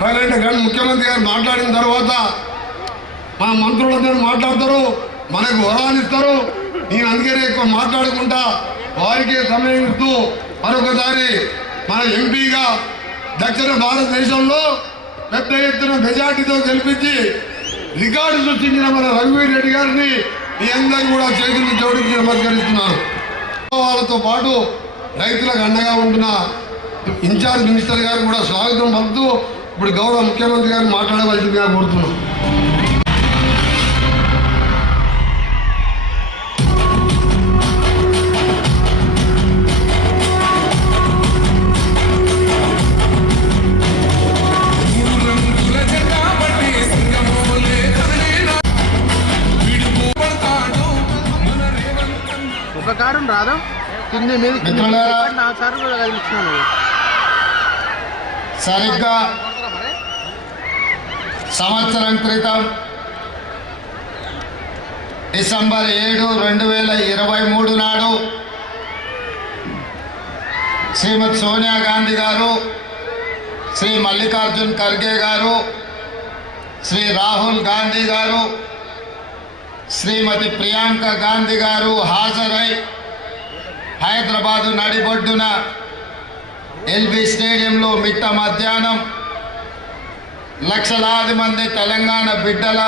కానీ ముఖ్యమంత్రి గారు మాట్లాడిన తర్వాత మా మంత్రులందరూ మాట్లాడతారు, మనకు వరాలు ఇస్తారు. నేను అందుకనే ఎక్కువ మాట్లాడకుండా వారికి సమయం ఇస్తూ మరొకసారి మన ఎంపీగా దక్షిణ భారతదేశంలో పెద్ద ఎత్తున మెజార్టీతో గెలిపించి రికార్డు సృష్టించిన మన రఘువీర్ రెడ్డి గారిని మీ అందరూ కూడా చేతులు జోడించి నమస్కరిస్తున్నారు. వాళ్ళతో పాటు రైతులకు అండగా ఉంటున్న ఇన్ఛార్జ్ మినిస్టర్ గారు కూడా స్వాగతం పలుకుతూ ఇప్పుడు గౌరవ ముఖ్యమంత్రి గారిని మాట్లాడవలసిందిగా కోరుతున్నాం. ఒక కారు రాదా కింది మీద సరిగ్గా సంవత్సరం క్రితం డిసెంబర్ 7, 2023 నాడు శ్రీమతి సోనియా గాంధీ గారు, శ్రీ మల్లికార్జున్ ఖర్గే గారు, శ్రీ రాహుల్ గాంధీ గారు, శ్రీమతి ప్రియాంక గాంధీ గారు హాజరై హైదరాబాదు నడిబొడ్డున ఎల్బీ స్టేడియంలో మిట్ట మధ్యాహ్నం లక్షలాది మంది తెలంగాణ బిడ్డల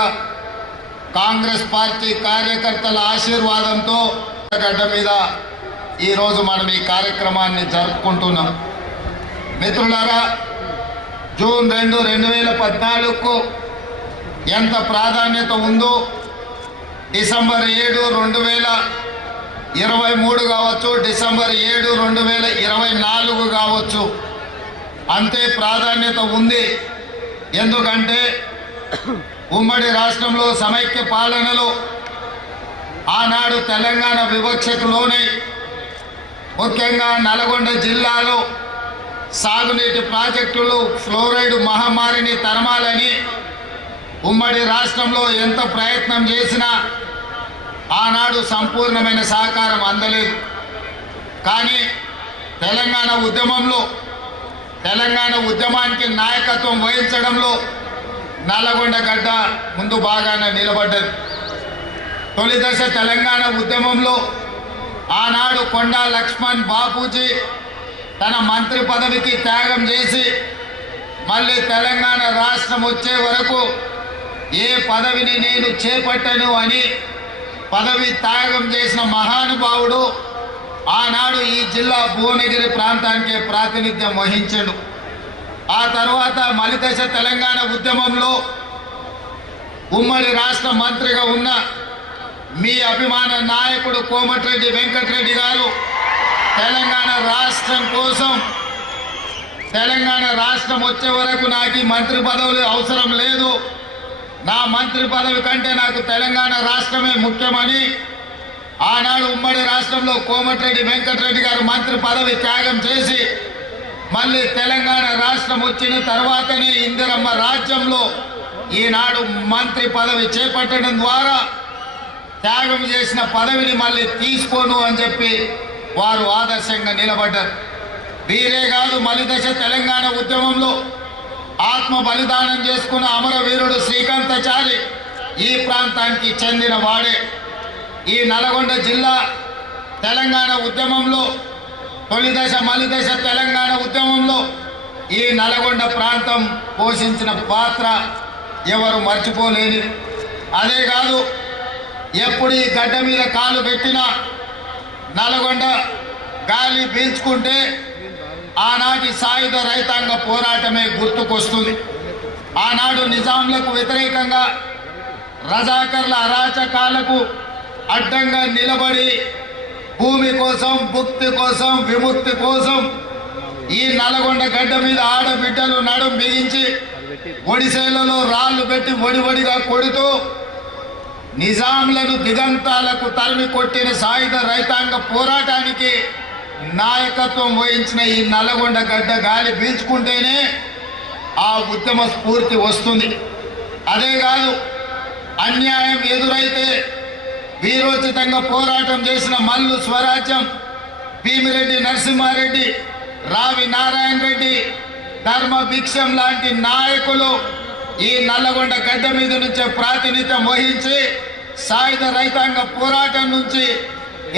కాంగ్రెస్ పార్టీ కార్యకర్తల ఆశీర్వాదంతో గడ్డ మీద ఈరోజు మనం ఈ కార్యక్రమాన్ని జరుపుకుంటున్నాం. మిత్రులారా, జూన్ 2, 2014కు ఎంత ప్రాధాన్యత ఉందో డిసెంబర్ 7, 2023 కావచ్చు, డిసెంబర్ 7, 2024 కావచ్చు, అంతే ప్రాధాన్యత ఉంది. ఎందుకంటే ఉమ్మడి రాష్ట్రంలో సమైక్య పాలనలో ఆనాడు తెలంగాణ వివక్షకు లోనై ముఖ్యంగా నల్గొండ జిల్లాలో సాగునీటి ప్రాజెక్టులు ఫ్లోరైడ్ మహమ్మారిని తరమాలని ఉమ్మడి రాష్ట్రంలో ఎంత ప్రయత్నం చేసినా ఆనాడు సంపూర్ణమైన సహకారం అందలేదు. కానీ తెలంగాణ ఉద్యమానికి నాయకత్వం వహించడంలో నల్లగొండ గడ్డ ముందు బాగానే నిలబడ్డది. తొలి దశ తెలంగాణ ఉద్యమంలో ఆనాడు కొండా లక్ష్మణ్ బాపూజీ తన మంత్రి పదవికి త్యాగం చేసి మళ్ళీ తెలంగాణ రాష్ట్రం వచ్చే వరకు ఏ పదవిని నేను చేపట్టను అని పదవి త్యాగం చేసిన మహానుభావుడు ఆనాడు ఈ జిల్లా భువనగిరి ప్రాంతానికి ప్రాతినిధ్యం వహించాడు. ఆ తర్వాత మలిదశ తెలంగాణ ఉద్యమంలో ఉమ్మడి రాష్ట్ర మంత్రిగా ఉన్న మీ అభిమాన నాయకుడు కోమటిరెడ్డి వెంకటరెడ్డి గారు తెలంగాణ రాష్ట్రం కోసం, తెలంగాణ రాష్ట్రం వచ్చే వరకు నాకు ఈ మంత్రి పదవులు అవసరం లేదు, నా మంత్రి పదవి కంటే నాకు తెలంగాణ రాష్ట్రమే ముఖ్యమని ఆనాడు ఉమ్మడి రాష్ట్రంలో కోమటిరెడ్డి వెంకటరెడ్డి గారు మంత్రి పదవి త్యాగం చేసి మళ్ళీ తెలంగాణ రాష్ట్రం వచ్చిన తర్వాతనే ఇందిరమ్మ రాజ్యంలో ఈనాడు మంత్రి పదవి చేపట్టడం ద్వారా త్యాగం చేసిన పదవిని మళ్ళీ తీసుకోను అని చెప్పి వారు ఆదర్శంగా నిలబడ్డారు. వీరే కాదు, మలిదశ తెలంగాణ ఉద్యమంలో ఆత్మ బలిదానం చేసుకున్న అమరవీరుడు శ్రీకాంతాచారి ఈ ప్రాంతానికి చెందిన వాడే. ఈ నల్గొండ జిల్లా తెలంగాణ ఉద్యమంలో తొలి దశ మలిదశ తెలంగాణ ఉద్యమంలో ఈ నల్గొండ ప్రాంతం పోషించిన పాత్ర ఎవరు మర్చిపోలేని. అదే కాదు, ఎప్పుడు ఈ గడ్డ మీద కాలు పెట్టినా నల్గొండ గాలి పీల్చుకుంటే ఆనాటి సాయుధ రైతాంగ పోరాటమే గుర్తుకొస్తుంది. ఆనాడు నిజాంలకు వ్యతిరేకంగా రజాకర్ల అరాచకాలకు అడ్డంగా నిలబడి భూమి కోసం, భుక్తి కోసం, విముక్తి కోసం ఈ నల్గొండ గడ్డ మీద ఆడబిడ్డలు నడుం బిగించి ఒడిశేలలో రాళ్లు పెట్టి ఒడివడిగా కొడుతూ నిజాంలను దిగంతాలకు తరిమి కొట్టిన సాయుధ రైతాంగ పోరాటానికి నాయకత్వం వహించిన ఈ నల్లగొండ గడ్డ గాలి పీల్చుకుంటేనే ఆ ఉద్యమ స్ఫూర్తి వస్తుంది. అదే కాదు, అన్యాయం ఎదురైతే వీరోచితంగా పోరాటం చేసిన మల్లు స్వరాజ్యం, భీమిరెడ్డి నరసింహారెడ్డి, రావి నారాయణ రెడ్డి, ధర్మ భిక్షం లాంటి నాయకులు ఈ నల్లగొండ గడ్డ మీద నుంచే ప్రాతినిధ్యం వహించి సాయుధ రైతాంగ పోరాటం నుంచి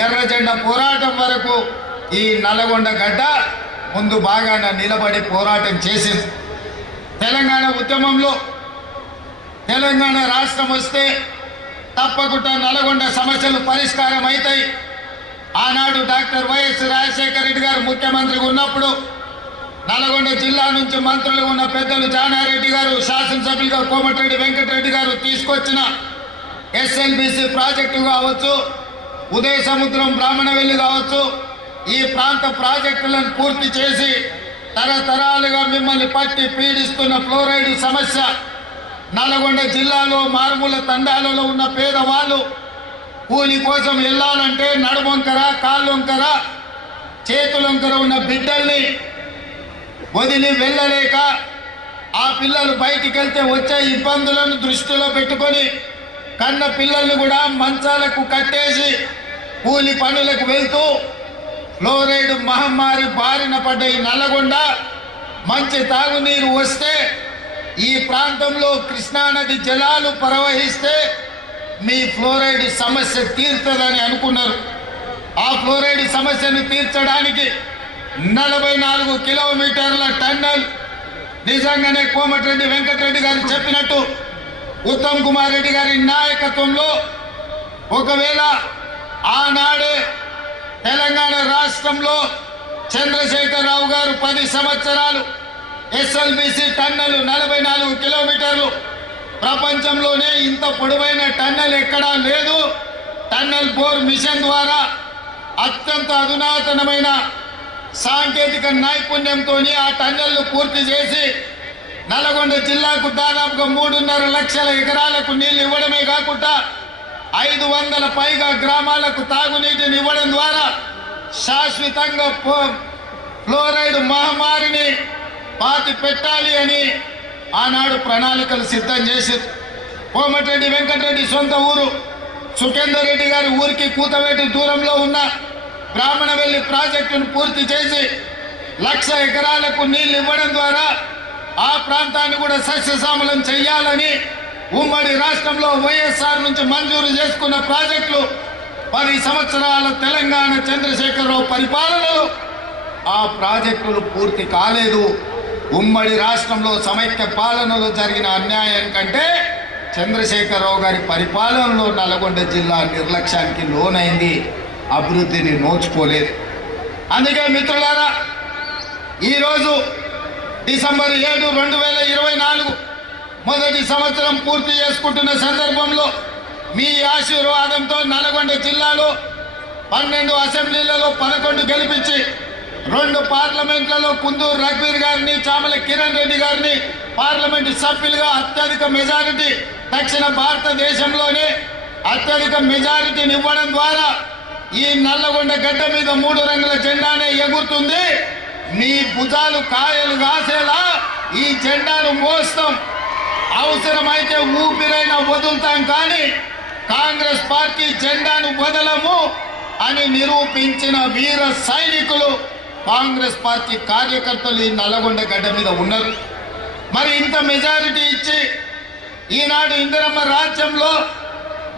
ఎర్ర జెండా పోరాటం వరకు ఈ నల్లగొండ గడ్డ ముందు బాగాన నిలబడి పోరాటం చేసింది. తెలంగాణ ఉద్యమంలో తెలంగాణ రాష్ట్రం వస్తే తప్పకుండా నల్గొండ సమస్యలు పరిష్కారం అవుతాయి. ఆనాడు డాక్టర్ వైఎస్ రాజశేఖర రెడ్డి గారు ముఖ్యమంత్రిగా ఉన్నప్పుడు నల్గొండ జిల్లా నుంచి మంత్రులు ఉన్న పెద్దలు జానారెడ్డి గారు, శాసనసభ్యులుగా కోమటిరెడ్డి వెంకటరెడ్డి గారు తీసుకొచ్చిన ఎస్ఎల్బిసి ప్రాజెక్టు కావచ్చు, ఉదయ సముద్రం బ్రాహ్మణవెల్లి కావచ్చు, ఈ ప్రాంత ప్రాజెక్టులను పూర్తి చేసి తరతరాలుగా మిమ్మల్ని పట్టి పీడిస్తున్న ఫ్లోరైడ్ సమస్య, నల్గొండ జిల్లాలో మారుమూల తండాలలో ఉన్న పేదవాళ్ళు కూలి కోసం వెళ్ళాలంటే నడుమొంకర, కాళ్ళొంకర, చేతులొంకర ఉన్న బిడ్డల్ని వదిలి వెళ్ళలేక ఆ పిల్లలు బయటికి వెళ్తే వచ్చే ఇబ్బందులను దృష్టిలో పెట్టుకొని కన్న పిల్లల్ని కూడా మంచాలకు కట్టేసి కూలి పనులకు వెళ్తూ ఫ్లోరైడ్ మహమ్మారి బారిన పడ్డ ఈ నల్లగొండ మంచి తాగునీరు వస్తే ఈ ప్రాంతంలో కృష్ణానది జలాలు ప్రవహిస్తే మీ ఫ్లోరైడ్ సమస్య తీరుతుందని అనుకున్నారు. ఆ ఫ్లోరైడ్ సమస్యను తీర్చడానికి 44 కిలోమీటర్ల టన్నెల్ నిజంగానే కోమటిరెడ్డి వెంకటరెడ్డి గారు చెప్పినట్టు ఉత్తమ్ కుమార్ రెడ్డి గారి నాయకత్వంలో ఒకవేళ ఆనాడే తెలంగాణ రాష్ట్రంలో చంద్రశేఖరరావు గారు 10 సంవత్సరాలు ఎస్ఎల్బిసి టన్నెల్ 44 కిలోమీటర్లు, ప్రపంచంలోనే ఇంత పొడవైన టన్నెల్ ఎక్కడా లేదు. టన్నెల్ బోర్ మిషన్ ద్వారా అత్యంత అధునాతనమైన సాంకేతిక నైపుణ్యంతో ఆ టన్నెల్ను పూర్తి చేసి నల్గొండ జిల్లాకు దాదాపుగా 3.5 లక్షల ఎకరాలకు నీళ్లు ఇవ్వడమే కాకుండా 500 పైగా గ్రామాలకు తాగునీటిని ఇవ్వడం ద్వారా శాశ్వతంగా ఫ్లోరైడ్ మహమ్మారిని పాతి పెట్టాలి అని ఆనాడు ప్రణాళికలు సిద్ధం చేసింది. కోమటిరెడ్డి వెంకటరెడ్డి సొంత ఊరు సుఖేందర్ రెడ్డి గారి ఊరికి కూతవేటి దూరంలో ఉన్న బ్రాహ్మణవెల్లి ప్రాజెక్టును పూర్తి చేసి 1,00,000 ఎకరాలకు నీళ్లు ఇవ్వడం ద్వారా ఆ ప్రాంతాన్ని కూడా సస్యశ్యామలం చేయాలని ఉమ్మడి రాష్ట్రంలో వైఎస్ఆర్ నుంచి మంజూరు చేసుకున్న ప్రాజెక్టులు 10 సంవత్సరాల తెలంగాణ చంద్రశేఖరరావు పరిపాలనలో ఆ ప్రాజెక్టులు పూర్తి కాలేదు. ఉమ్మడి రాష్ట్రంలో సమైక్య పాలనలో జరిగిన అన్యాయం కంటే చంద్రశేఖరరావు గారి పరిపాలనలో నల్గొండ జిల్లా నిర్లక్ష్యానికి లోనైంది, అభివృద్ధిని నోచుకోలేదు. అందుకే మిత్రులారా, ఈరోజు డిసెంబర్ 7, 2024 మొదటి సంవత్సరం పూర్తి చేసుకుంటున్న సందర్భంలో మీ ఆశీర్వాదంతో నల్గొండ జిల్లాలో 12 అసెంబ్లీలలో 11 గెలిపించి 2 పార్లమెంట్లలో కుందూరు రఘువీర్ గారిని, చామల కిరణ్ రెడ్డి గారిని పార్లమెంటు సభ్యులుగా అత్యధిక మెజారిటీ, దక్షిణ భారతదేశంలోనే అత్యధిక మెజారిటీని ఇవ్వడం ద్వారా ఈ నల్లగొండ గడ్డ మీద 3 రంగుల జెండానే ఎగురుతుంది. మీ భుజాలు కాయలు కాసేలా ఈ జెండాను మోస్తాం, అవసరమైతే ఊపిరైనా వదులుతాం, కానీ కాంగ్రెస్ పార్టీ జెండాను వదలము అని నిరూపించిన వీర సైనికులు కాంగ్రెస్ పార్టీ కార్యకర్తలు ఈ నల్లగొండ గడ్డ మీద ఉన్నారు. మరి ఇంత మెజారిటీ ఇచ్చి ఈనాడు ఇందిరమ్మ రాజ్యంలో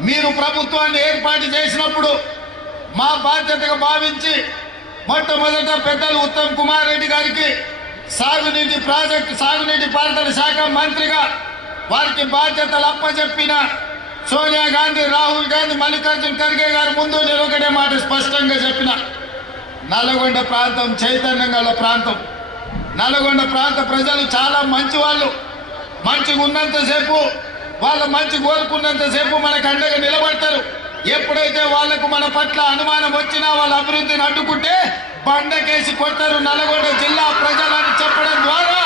మీరు ప్రభుత్వాన్ని ఏర్పాటు చేసినప్పుడు మా బాధ్యతగా భావించి మొట్టమొదట పెద్దలు ఉత్తమ్ కుమార్ రెడ్డి గారికి సాగునీటి పారుదల శాఖ మంత్రిగా వారికి బాధ్యతలు అప్పచెప్పిన సోనియా గాంధీ, రాహుల్ గాంధీ, మల్లికార్జున్ ఖర్గే గారి ముందు నేను ఒకటే మాట స్పష్టంగా చెప్పిన, నల్గొండ ప్రాంతం చైతన్యం గల ప్రాంతం. నల్గొండ ప్రాంత ప్రజలు చాలా మంచి వాళ్ళు. మంచిగా ఉన్నంతసేపు, వాళ్ళ మంచి కోరుకున్నంతసేపు మనకు అండగా నిలబడతారు. ఎప్పుడైతే వాళ్లకు మన పట్ల అనుమానం వచ్చినా వాళ్ళ అభివృద్ధిని అడ్డుకుంటే బండకేసి కొడతారు నల్గొండ జిల్లా ప్రజలని చెప్పడం ద్వారా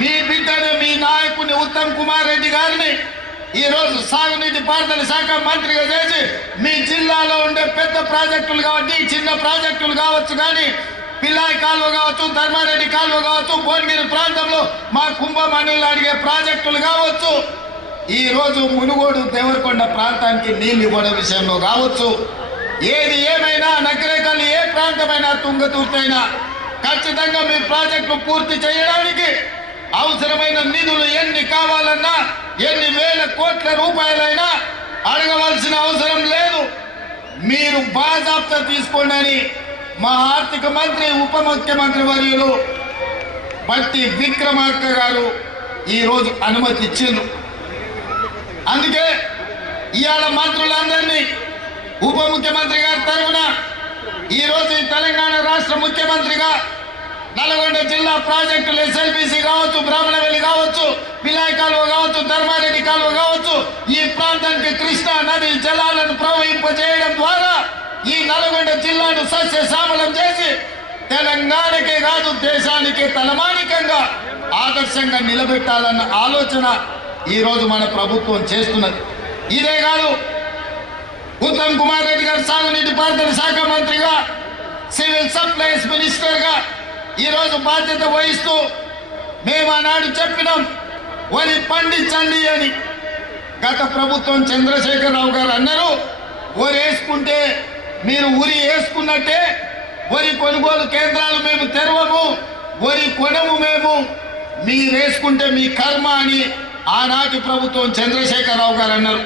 మీ బిడ్డని, మీ నాయకుని ఉత్తమ్ కుమార్ రెడ్డి గారిని ఈరోజు సాగునీటి పారుదల శాఖ మంత్రిగా చేసి మీ జిల్లాలో ఉండే పెద్ద ప్రాజెక్టులు కావచ్చు, చిన్న ప్రాజెక్టులు కావచ్చు, కానీ పిల్లాయి కాలువ కావచ్చు, ధర్మారెడ్డి కాలువ కావచ్చు, భువనగిరి ప్రాంతంలో మా కుంభమణిలో అడిగే ప్రాజెక్టులు కావచ్చు, ఈ రోజు మునుగోడు దేవరకొండ ప్రాంతానికి నీళ్లు ఇవ్వడం విషయంలో కావచ్చు, ఏది ఏమైనా నగరేకల్ ఏ ప్రాంతమైనా తుంగతుర్తైనా ఖచ్చితంగా మీ ప్రాజెక్టు పూర్తి చేయడానికి అవసరమైన నిధులు ఎన్ని కావాలన్నా ఎన్ని వేల కోట్ల రూపాయలైనా అడగవలసిన అవసరం లేదు. మీరు బాజాప్తా తీసుకోండి అని మా ఆర్థిక మంత్రి ఉప ముఖ్యమంత్రి వర్యులు బట్టి విక్రమార్క గారు ఈరోజు అనుమతి ఇచ్చిండ్రు. అందుకే ఇవాళ మంత్రులందరినీ ఉప ముఖ్యమంత్రి గారి తరఫున ఈరోజు ఈ తెలంగాణ రాష్ట్ర ముఖ్యమంత్రిగా నల్గొండ జిల్లా ప్రాజెక్టులు ఎస్ఎల్బిసి కావచ్చు, బ్రాహ్మణవెల్లి కావచ్చు, పిలాయి కాలువ కావచ్చు, ధర్మారెడ్డి కాలువ కావచ్చు, ఈ ప్రాంతానికి కృష్ణా నది జలాలను ప్రవహింపజేయడం ద్వారా ఈ నల్గొండ జిల్లాను సస్యశ్యామలం చేసి తెలంగాణకే కాదు దేశానికి తలమానికంగా ఆదర్శంగా నిలబెట్టాలన్న ఆలోచన ఈరోజు మన ప్రభుత్వం చేస్తున్నది. ఇదే కాదు, ఉత్తమ్ కుమార్ రెడ్డి గారు సాగునీటి పారుదల శాఖ మంత్రిగా, సివిల్ సప్లైస్ మినిస్టర్గా ఈరోజు బాధ్యత వహిస్తూ మేము ఆనాడు చెప్పినాం వరి పండించండి అని. గత ప్రభుత్వం చంద్రశేఖరరావు గారు అన్నారు, వరి వేసుకుంటే మీరు ఉరి వేసుకున్నట్టే వరి కొనుగోలు కేంద్రాలు మేము తెరవము, వరి కొనము, మేము మీరు వేసుకుంటే మీ కర్మ అని ఆనాటి ప్రభుత్వం చంద్రశేఖరరావు గారు అన్నారు.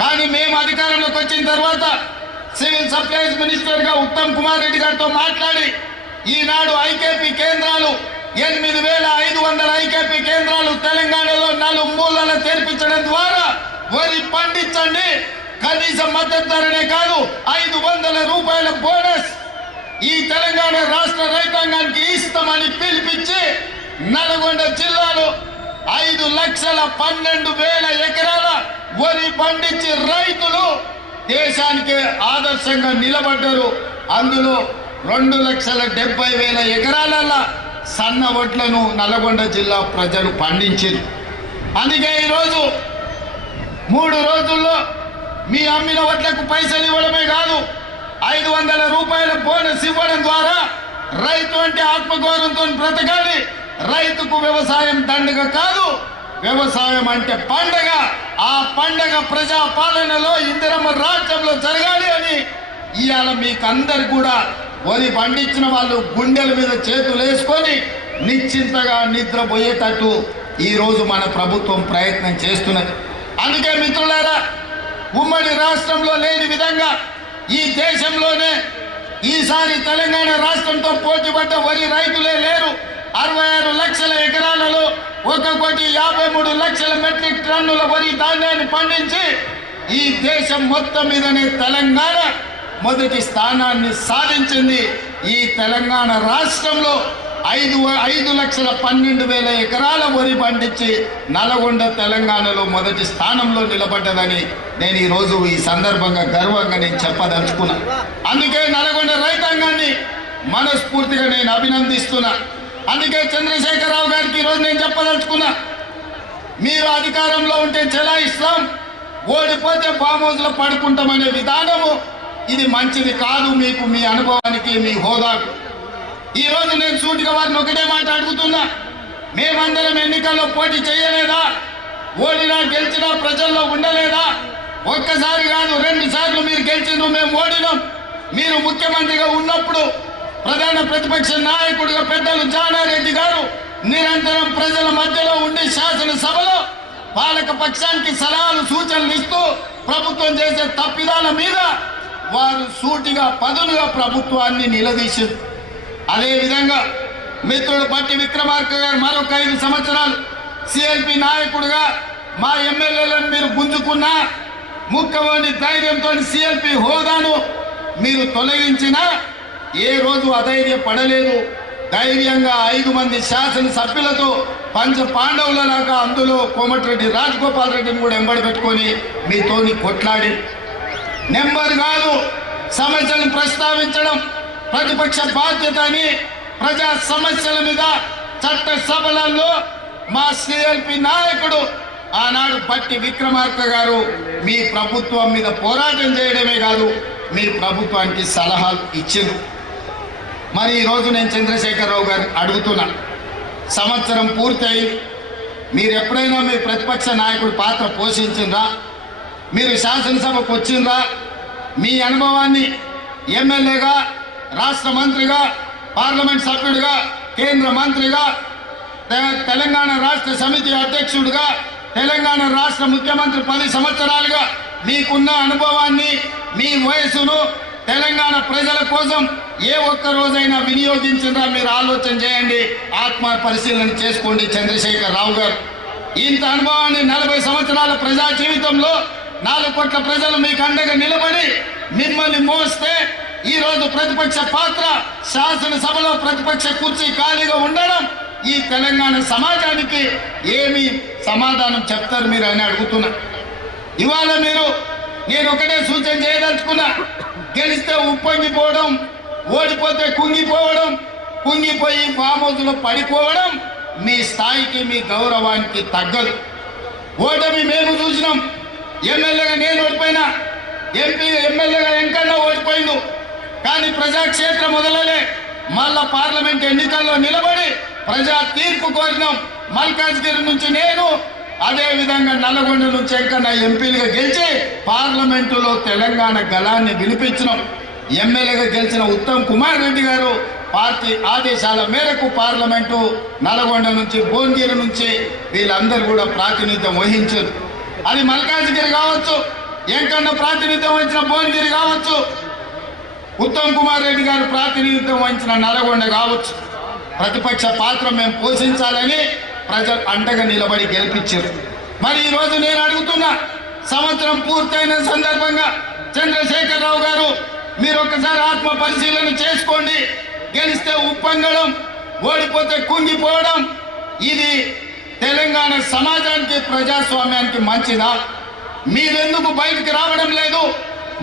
కానీ మేము అధికారంలోకి వచ్చిన తర్వాత సివిల్ సప్లైస్ మినిస్టర్ గా ఉత్తమ్ కుమార్ రెడ్డి గారితో మాట్లాడి ఈనాడు ఐకేపీ కేంద్రాలు 8,500 ఐకేపీ కేంద్రాలు తెలంగాణలో 4 మూలల తెరిపించడం ద్వారా వరి పండించండి, కనీస మద్దతు ధరనే కాదు 500 రూపాయల బోనస్ ఈ తెలంగాణ రాష్ట్ర రైతాంగానికి ఇస్తామని పిలిపించి నల్గొండ జిల్లాలో 5,12,000 ఎకరాల వరి పండించి రైతులు దేశానికి ఆదర్శంగా నిలబడ్డారు. అందులో 2,70,000 ఎకరాల సన్న వడ్లను నల్గొండ జిల్లా ప్రజలు పండించారు. అందుకే ఈరోజు 3 రోజుల్లో మీ అమ్మిన వడ్లకు పైసలు ఇవ్వడమే కాదు 500 రూపాయల బోనస్ ఇవ్వడం ద్వారా రైతు అంటే ఆత్మగౌరవంతో బ్రతకాలి. రైతుకు వ్యవసాయం దండగ కాదు, వ్యవసాయం అంటే పండగ. ఆ పండగ ప్రజా పాలనలో ఇందిరమ్మ రాజ్యంలో జరగాలి అని ఇవాళ మీకందరు కూడా వరి పండించిన వాళ్ళు గుండెల మీద చేతులు వేసుకొని నిశ్చింతగా నిద్రపోయేటట్టు ఈరోజు మన ప్రభుత్వం ప్రయత్నం చేస్తున్నది. అందుకే మిత్రులారా, ఉమ్మడి రాష్ట్రంలో లేని విధంగా ఈ దేశంలోనే ఈసారి తెలంగాణ రాష్ట్రంతో పోటీపడ్డ వరి రైతులే లేరు. 66 లక్షల ఎకరాలలో 1,53,00,000 మెట్రిక్ టన్నుల వరి ధాన్యాన్ని పండించి ఈ దేశం మొత్తం మీదనే తెలంగాణ మొదటి స్థానాన్ని సాధించింది. ఈ తెలంగాణ రాష్ట్రంలో 5,12,000 ఎకరాల వరి పండించి నల్గొండ తెలంగాణలో మొదటి స్థానంలో నిలబడ్డదని నేను ఈరోజు ఈ సందర్భంగా గర్వంగా నేను చెప్పదలుచుకున్నా. అందుకే నల్గొండ రైతాంగాన్ని మనస్ఫూర్తిగా నేను అభినందిస్తున్నా. అందుకే చంద్రశేఖరరావు గారికి ఈరోజు నేను చెప్పదలుచుకున్నా, మీరు అధికారంలో ఉంటే చెలాయిస్తాం, ఓడిపోతే ఫామ్ హౌస్ లో పడుకుంటామనే విధానము ఇది మంచిది కాదు మీకు, మీ అనుభవానికి, మీ హోదాకు. ఈరోజు నేను సూటిగా వారిని ఒకటే మాట అడుగుతున్నా, మేమందరం ఎన్నికల్లో పోటీ చేయలేదా? ఓడినా గెలిచినా ప్రజల్లో ఉండలేదా? ఒక్కసారి కాదు 2 సార్లు మీరు గెలిచిండ్రు, మేము ఓడినాం. మీరు ముఖ్యమంత్రిగా ఉన్నప్పుడు ప్రధాన ప్రతిపక్ష నాయకుడిగా పెద్దలు జానారెడ్డి గారు నిరంతరం ప్రజల మధ్యలో ఉండి శాసనసభలో పాలక పక్షానికి సలహాలు సూచనలు ఇస్తూ ప్రభుత్వం చేసే తప్పిదాల మీద వారు సూటిగా పదులుగా ప్రభుత్వాన్ని నిలదీశారు. అదేవిధంగా మిత్రుడు బట్టి విక్రమార్క గారు మరొక 5 సంవత్సరాలు సిఎల్పి నాయకుడిగా మా ఎమ్మెల్యేలను మీరు గుంజుకున్నా, ముఖ్యమంత్రి ధైర్యంతో సిఎల్పి హోదాను మీరు తొలగించినా ఏ రోజు అధైర్యపడలేదు. ధైర్యంగా 5 మంది శాసనసభ్యులతో పంచ పాండవులలాగా అందులో కోమటిరెడ్డి రాజగోపాల్ రెడ్డిని కూడా ఎంబడి పెట్టుకొని మీతోని కొట్లాడి నెంబర్ కాదు సమస్యలను ప్రస్తావించడం ప్రతిపక్ష బాధ్యత అని ప్రజా సమస్యల మీద చట్టసభలలో మా సిఎల్పి నాయకుడు ఆనాడు బట్టి విక్రమార్క గారు మీ ప్రభుత్వం మీద పోరాటం చేయడమే కాదు మీ ప్రభుత్వానికి సలహాలు ఇచ్చింది. మరి ఈరోజు నేను చంద్రశేఖరరావు గారు అడుగుతున్నా, సంవత్సరం పూర్తయి మీరు ఎప్పుడైనా మీ ప్రతిపక్ష నాయకుడి పాత్ర పోషించిండ్రా? మీరు శాసనసభకు వచ్చిండ్రా? మీ అనుభవాన్ని ఎమ్మెల్యేగా, రాష్ట్ర మంత్రిగా, పార్లమెంట్ సభ్యుడిగా, కేంద్ర మంత్రిగా, తెలంగాణ రాష్ట్ర సమితి అధ్యక్షుడిగా, తెలంగాణ రాష్ట్ర ముఖ్యమంత్రి 10 సంవత్సరాలుగా మీకున్న అనుభవాన్ని, మీ వయసును తెలంగాణ ప్రజల కోసం ఏ ఒక్క రోజైనా వినియోగించిందా మీరు ఆలోచన చేయండి, ఆత్మ పరిశీలన చేసుకోండి. చంద్రశేఖర్ రావు గారు ఇంత అనుభవాన్ని 40 సంవత్సరాల ప్రజా జీవితంలో 4 కోట్ల ప్రజలు మీకు అండగా నిలబడి మిమ్మల్ని మోస్తే ఈ రోజు ప్రతిపక్ష పాత్ర, శాసనసభలో ప్రతిపక్ష కుర్చీ ఖాళీగా ఉండడం, ఈ తెలంగాణ సమాజానికి ఏమి సమాధానం చెప్తారు మీరు అని అడుగుతున్నా. ఇవాళ నేను ఒకటే సూచన చేయదలుచుకున్నా, గెలిస్తే ఉప్పొంగిపోవడం, ఓడిపోతే కుంగిపోవడం, కుంగిపోయి ఫామ్ హౌస్లో పడిపోవడం మీ స్థాయికి, మీ గౌరవానికి తగ్గదు. ఓటమి మేము చూసినాం. ఎమ్మెల్యేగా నేను ఓడిపోయినా, ఎమ్మెల్యేగా వెంకన్న ఓడిపోయిండు. కానీ ప్రజాక్షేత్రం మొదలలే మళ్ళా పార్లమెంట్ ఎన్నికల్లో నిలబడి ప్రజా తీర్పు కోరినాం. మల్కాజ్గిరి నుంచి నేను, అదే విధంగా నల్లగొండ నుంచి వెంకన్న ఎంపీలుగా గెలిచి పార్లమెంటులో తెలంగాణ గళాన్ని వినిపించినాం. ఎమ్మెల్యేగా గెలిచిన ఉత్తమ్ కుమార్ రెడ్డి గారు పార్టీ ఆదేశాల మేరకు పార్లమెంటు నల్గొండ నుంచి, భువనగిరి నుంచి వీళ్ళందరూ కూడా ప్రాతినిధ్యం వహించారు. అది మల్కాజ్గిరి కావచ్చు, వెంకన్న ప్రాతినిధ్యం వహించిన భువనగిరి కావచ్చు, ఉత్తమ్ కుమార్ రెడ్డి గారు ప్రాతినిధ్యం వహించిన నల్గొండ కావచ్చు. ప్రతిపక్ష పాత్ర మేము పోషించాలని ప్రజలు అండగా నిలబడి గెలిపించారు. మరి ఈరోజు నేను అడుగుతున్నా, సంవత్సరం పూర్తయిన సందర్భంగా చంద్రశేఖర్ రావు గారు మీరు ఒక్కసారి ఆత్మ పరిశీలన చేసుకోండి. గెలిస్తే ఉప్పొంగడం, ఓడిపోతే కుంగిపోవడం, ఇది తెలంగాణ సమాజానికి, ప్రజాస్వామ్యానికి మంచిదా? మీరెందుకు బయటికి రావడం లేదు?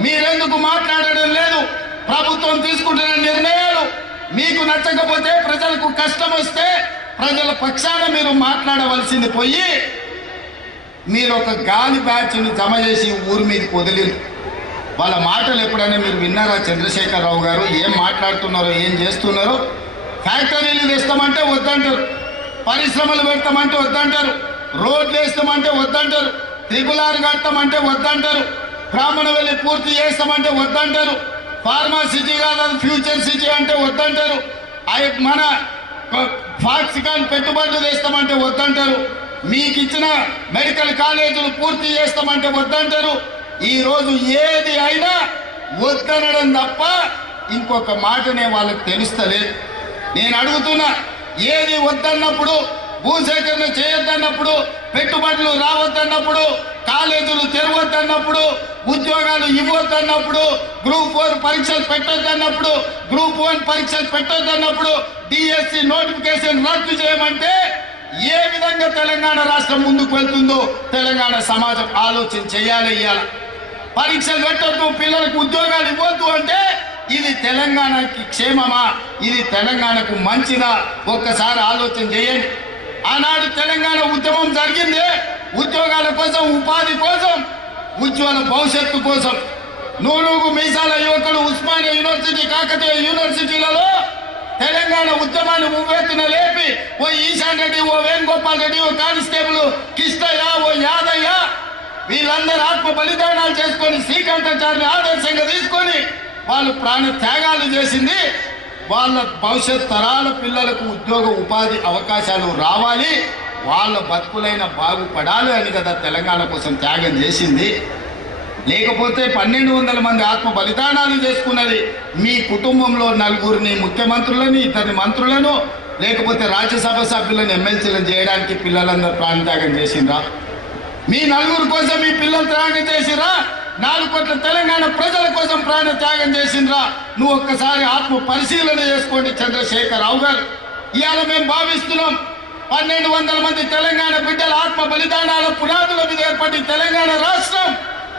మీరెందుకు మాట్లాడడం లేదు? ప్రభుత్వం తీసుకుంటున్న నిర్ణయాలు మీకు నచ్చకపోతే, ప్రజలకు కష్టం వస్తే ప్రజల పక్షాన మీరు మాట్లాడవలసింది పోయి మీరు ఒక గాలి బ్యాచ్ని జమ చేసి ఊరి మీదకి వదిలిరు. వాళ్ళ మాటలు ఎప్పుడైనా మీరు విన్నారా? చంద్రశేఖర్ రావు గారు ఏం మాట్లాడుతున్నారో, ఏం చేస్తున్నారో? ఫ్యాక్టరీలు తెస్తామంటే వద్దంటారు, పరిశ్రమలు పెడతామంటే వద్దంటారు, రోడ్లు వేస్తామంటే వద్దంటారు, త్రిపులారు కడతామంటే వద్దంటారు, బ్రాహ్మణ వెళ్ళి పూర్తి చేస్తామంటే వద్దంటారు, ఫార్మా సిటీ కాదు ఫ్యూచర్ సిటీ అంటే వద్దంటారు, మన ఫాక్సికాన్ పెట్టుబడులు తెస్తామంటే వద్దంటారు, మీకు ఇచ్చిన మెడికల్ కాలేజీలు పూర్తి చేస్తామంటే వద్దంటారు. ఈ రోజు ఏది అయినా వద్దనడం తప్ప ఇంకొక మాటనే వాళ్ళకి తెలుస్తలేదు. నేను అడుగుతున్నా, ఏది వద్దన్నప్పుడు, భూసేకరణ చేయొద్దన్నప్పుడు, పెట్టుబడులు రావద్దన్నప్పుడు, కాలేజీలు తెరవద్దన్నప్పుడు, ఉద్యోగాలు ఇవ్వద్దన్నప్పుడు, గ్రూప్ 4 పరీక్షలు పెట్టొద్దన్నప్పుడు, గ్రూప్ 1 పరీక్షలు పెట్టొద్దన్నప్పుడు, డిఎస్సి నోటిఫికేషన్ రద్దు చేయమంటే ఏ విధంగా తెలంగాణ రాష్ట్రం ముందుకు వెళ్తుందో తెలంగాణ సమాజం ఆలోచన చేయాలి. ఇవాళ పరీక్షలు పెట్టొద్దు, పిల్లలకు ఉద్యోగాలు ఇవ్వద్దు అంటే ఇది తెలంగాణకి క్షేమమా? ఇది తెలంగాణకు మంచిదా? ఒక్కసారి ఆలోచన చేయండి. ఆనాడు తెలంగాణ ఉద్యమం జరిగింది ఉద్యోగాల కోసం, ఉపాధి కోసం, ఉజ్వల భవిష్యత్తు కోసం. నూనూగు మీసాల యువకులు ఉస్మానియా యూనివర్సిటీ, కాకతీయ యూనివర్సిటీలలో తెలంగాణ ఉద్యమాన్ని ఉవ్వెత్తున లేపి ఓ ఈశాన్ రెడ్డి, ఓ వేణుగోపాల్ రెడ్డి, ఓ కానిస్టేబుల్ కిష్టయ్య, ఓ యాదయ్య వీళ్ళందరూ ఆత్మ బలిదానాలు చేసుకొని శ్రీకంఠాచార్య ఆదర్శంగా తీసుకొని వాళ్ళు ప్రాణ త్యాగాలు చేసింది వాళ్ళ భవిష్యత్ తరాల పిల్లలకు ఉద్యోగ ఉపాధి అవకాశాలు రావాలి, వాళ్ళ బతుకులైన బాగుపడాలి అని కదా తెలంగాణ కోసం త్యాగం చేసింది. లేకపోతే 1200 మంది ఆత్మ బలిదానాలు చేసుకున్నది మీ కుటుంబంలో 4 ముఖ్యమంత్రులని, 2 మంత్రులను, లేకపోతే రాజ్యసభ సభ్యులను, ఎమ్మెల్సీలను చేయడానికి పిల్లలందరూ ప్రాణత్యాగం చేసిండ్రా? మీ 4 కోసం మీ పిల్లలు త్యాగం చేసిరా? 4 కోట్ల తెలంగాణ ప్రజల కోసం ప్రాణ త్యాగం చేసిండ్రా? నువ్వు ఒక్కసారి ఆత్మ పరిశీలన చేసుకోండి చంద్రశేఖర్ రావు గారు. ఇవాళ మేము భావిస్తున్నాం 1200 మంది తెలంగాణ బిడ్డల ఆత్మ బలిదానాల పునాదుల మీద ఏర్పడి తెలంగాణ రాష్ట్రం,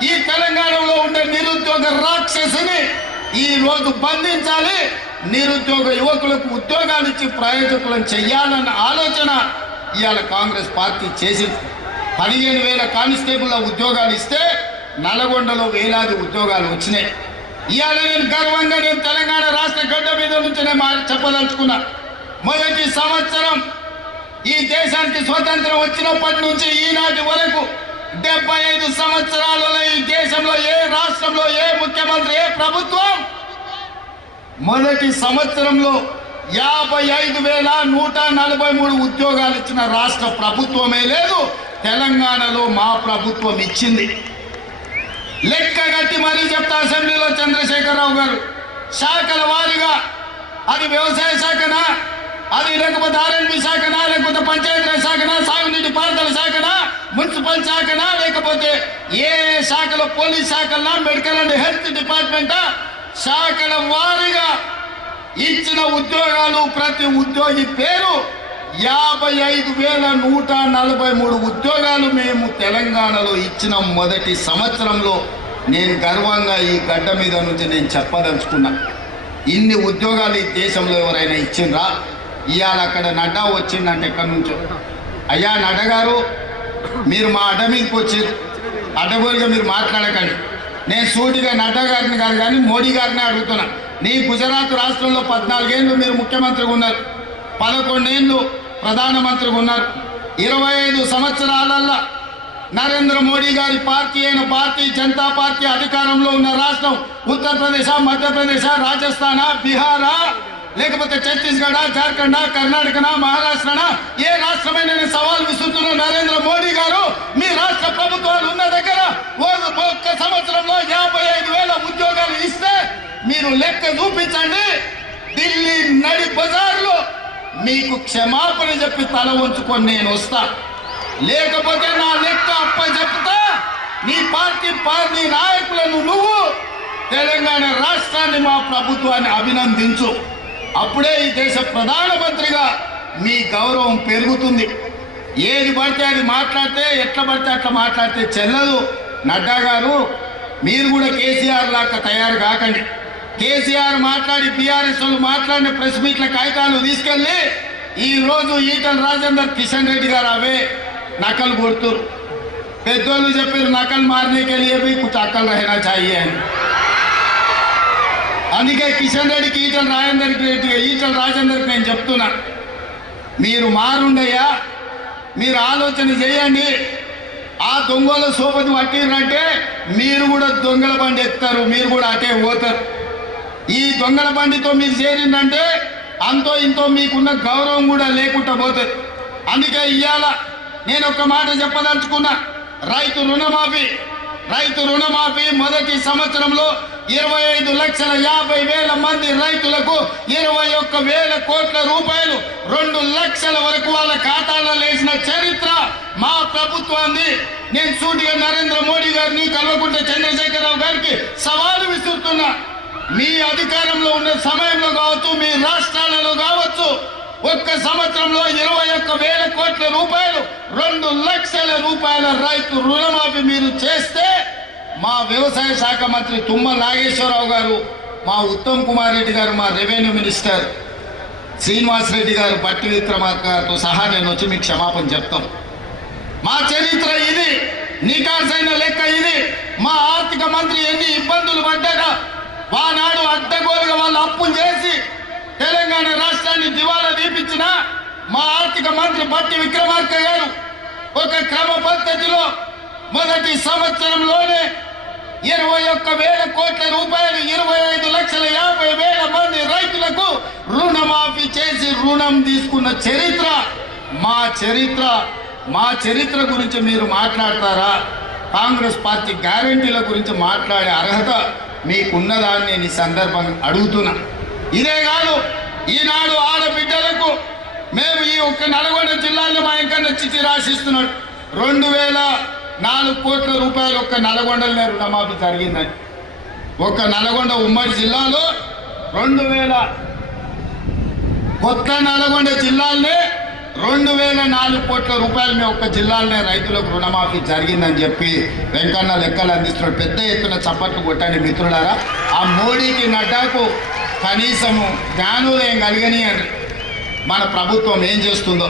ఈ తెలంగాణలో ఉండే నిరుద్యోగ రాక్షసుని ఈ రోజు బంధించాలి, నిరుద్యోగ యువకులకు ఉద్యోగాలు ఇచ్చి ప్రయోజకులను చెయ్యాలన్న ఆలోచన ఇవాళ కాంగ్రెస్ పార్టీ చేసింది. 15,000 కానిస్టేబుల్ ఉద్యోగాలు ఇస్తే నల్గొండలో వేలాది ఉద్యోగాలు వచ్చినాయి. ఇవాళ నేను గర్వంగా తెలంగాణ రాష్ట్ర గడ్డ మీద నుంచి చెప్పదలుచుకున్నా, మొదటి సంవత్సరం ఈ దేశానికి స్వతంత్రం వచ్చినప్పటి నుంచి ఈనాటి వరకు 75 సంవత్సరాలలో ఈ దేశంలో ఏ రాష్ట్రంలో ఏ ముఖ్యమంత్రి, ఏ ప్రభుత్వం మొదటి సంవత్సరంలో 55,143 ఉద్యోగాలు ఇచ్చిన రాష్ట్ర ప్రభుత్వమే లేదు, తెలంగాణలో మా ప్రభుత్వం ఇచ్చింది. లెక్క కట్టి మరీ చెప్తా అసెంబ్లీలో చంద్రశేఖరరావు గారు, శాఖల వారీగా అది వ్యవసాయ శాఖనా, అది లేకపోతే ఆర్ఎండ్బి శాఖనా, లేకపోతే పంచాయతీరాజ్ శాఖనా, సాగునీటి పారుదల శాఖనా, మున్సిపల్ శాఖనా, లేకపోతే ఏ శాఖలో పోలీస్ శాఖలనా, మెడికల్ అండ్ హెల్త్ డిపార్ట్మెంటా, శాఖల వారీగా ఇచ్చిన ఉద్యోగాలు ప్రతి ఉద్యోగి పేరు 55,143 ఉద్యోగాలు మేము తెలంగాణలో ఇచ్చిన మొదటి సంవత్సరంలో నేను గర్వంగా ఈ గడ్డ మీద నుంచి నేను చెప్పదలుచుకున్నా. ఇన్ని ఉద్యోగాలు ఈ దేశంలో ఎవరైనా ఇచ్చిండ్రా? ఇవాళ అక్కడ నడ్డా వచ్చిందంటే ఎక్కడి నుంచో. అయ్యా నడ్డా గారు, మీరు మా అడ్డ మీదకి వచ్చారు, అడ్డగోలుగా మీరు మాట్లాడకండి. నేను సూటిగా నడ్డా గారిని కాదు కానీ మోడీ గారిని అడుగుతున్నా. నీ గుజరాత్ రాష్ట్రంలో 14 ఏళ్ళు మీరు ముఖ్యమంత్రిగా ఉన్నారు, 11 ఏళ్ళు ప్రధానమంత్రిగా ఉన్నారు. 25 సంవత్సరాలల్లా నరేంద్ర మోడీ గారి పార్టీ అయిన భారతీయ జనతా పార్టీ అధికారంలో ఉన్న రాష్ట్రం ఉత్తరప్రదేశ్, మధ్యప్రదేశ్, రాజస్థాన్, బీహార్, లేకపోతే ఛత్తీస్గఢ్, జార్ఖండ్, కర్ణాటక, మహారాష్ట్ర, ఏ రాష్ట్రమైన సవాల్ విసురుతున్న నరేంద్ర మోడీ గారు మీ రాష్ట్ర ప్రభుత్వాలు ఉన్న దగ్గర ఒక్క సంవత్సరంలో 55,000 ఉద్యోగాలు ఇస్తే మీరు లెక్క చూపించండి. ఢిల్లీ నడి బజార్లో మీకు క్షమాపణ చెప్పి తల ఉంచుకొని నేను వస్తా, లేకపోతే నా లెక్క అప్ప చెప్తా. నీ పార్టీ నాయకులను నువ్వు తెలంగాణ రాష్ట్రాన్ని, మా ప్రభుత్వాన్ని అభినందించు. అప్పుడే ఈ దేశ ప్రధానమంత్రిగా మీ గౌరవం పెరుగుతుంది. ఏది పడితే అది మాట్లాడితే, ఎట్లా పడితే అట్లా మాట్లాడితే చెల్లదు. నడ్డా గారు, మీరు కూడా కేసీఆర్ లాగా తయారు కాకండి. కేసీఆర్ మాట్లాడి, బీఆర్ఎస్ వాళ్ళు మాట్లాడిన ప్రెస్ మీట్ల కాగితాలు తీసుకెళ్ళి ఈ రోజు ఈటల రాజేందర్, కిషన్ రెడ్డి గారు అవే నకలు కొడుతురు. పెద్దోళ్ళు చెప్పారు నకలు మారనేకే లియే భీ కుछ అక్కల్ रहना चाहिए అని. అందుకే కిషన్ రెడ్డికి, ఈటల రాజేందర్కి నేను చెప్తున్నా, మీరు మారుండయ్యా, మీరు ఆలోచన చేయండి. ఆ దొంగల సోపతి పట్టిరంటే మీరు కూడా దొంగల బండి ఎక్కుతారు, మీరు కూడా అటే పోతారు. ఈ దొంగల బండితో మీరు చేరిందంటే అంతో ఇంతో మీకున్న గౌరవం కూడా లేకుండా పోతుంది. అందుకే ఇవాళ నేను ఒక మాట చెప్పదలుచుకున్నా. రైతు రుణమాఫీ మొదటి సంవత్సరంలో 25,50,000 మంది రైతులకు 21,000 కోట్ల రూపాయలు 2 లక్షల వరకు వాళ్ళ ఖాతాలో వేసిన చరిత్ర మా ప్రభుత్వాన్ని. నేను సూటిగా నరేంద్ర మోడీ గారిని, కల్వకుంట్ల చంద్రశేఖరరావు గారికి సవాలు విసురుతున్నా. మీ అధికారంలో ఉన్న సమయంలో కావచ్చు, మీ రాష్ట్రాలలో కావచ్చు, ఒక్క సంవత్సరంలో 21,000 కోట్ల రూపాయలు 2 లక్షల రూపాయల రైతు రుణమాఫీ మీరు చేస్తే మా వ్యవసాయ శాఖ మంత్రి తుమ్మల నాగేశ్వరరావు గారు, మా ఉత్తమ్ కుమార్ రెడ్డి గారు, మా రెవెన్యూ మినిస్టర్ శ్రీనివాస్ రెడ్డి గారు, బట్టి విక్రమార్కతో సహా నేను వచ్చి మీకు క్షమాపణ చెప్తాం. మా చరిత్ర ఇది, నికాసైన లెక్క ఇది. మా ఆర్థిక మంత్రి ఎన్ని ఇబ్బందులు పడ్డారా, వానాడు అడ్డగోలుగా వాళ్ళు అప్పులు చేసి తెలంగాణ రాష్ట్రాన్ని దివాలా తీపించిన మా ఆర్థిక మంత్రి బట్టి విక్రమార్క గారు ఒక క్రమ పద్ధతిలో మొదటి సంవత్సరంలోనే 21,000 కోట్ల రూపాయలు 25,50,000 మంది రైతులకు రుణమాఫీ చేసి రుణం తీసుకున్న చరిత్ర మా చరిత్ర గురించి మీరు మాట్లాడతారా? కాంగ్రెస్ పార్టీ గ్యారంటీల గురించి మాట్లాడే అర్హత మీకున్నదాన్ని నేను ఈ సందర్భంగా అడుగుతున్నా. ఇదే కాదు, ఈనాడు ఆడబిడ్డలకు మేము ఈ ఒక్క నల్గొండ జిల్లాలో మా ఇంకన్నా చిట్టి రాసిస్తున్నాడు. 2,004 కోట్ల రూపాయలు ఒక్క నల్గొండలోనే రుణమాఫీ జరిగిందని. ఒక్క నల్గొండ ఉమ్మడి జిల్లాలో 2,000 కొత్త నల్గొండ జిల్లాలనే 2,004 కోట్ల రూపాయలు మేము ఒక్క జిల్లాలనే రైతులకు రుణమాఫీ జరిగిందని చెప్పి వెంకన్న లెక్కలు అందిస్తున్నాడు. పెద్ద ఎత్తున చప్పట్లు కొట్టండి మిత్రులారా. ఆ మోడీకి, నడ్డాకు కనీసము జ్ఞానోదయం కలిగని మన ప్రభుత్వం ఏం చేస్తుందో.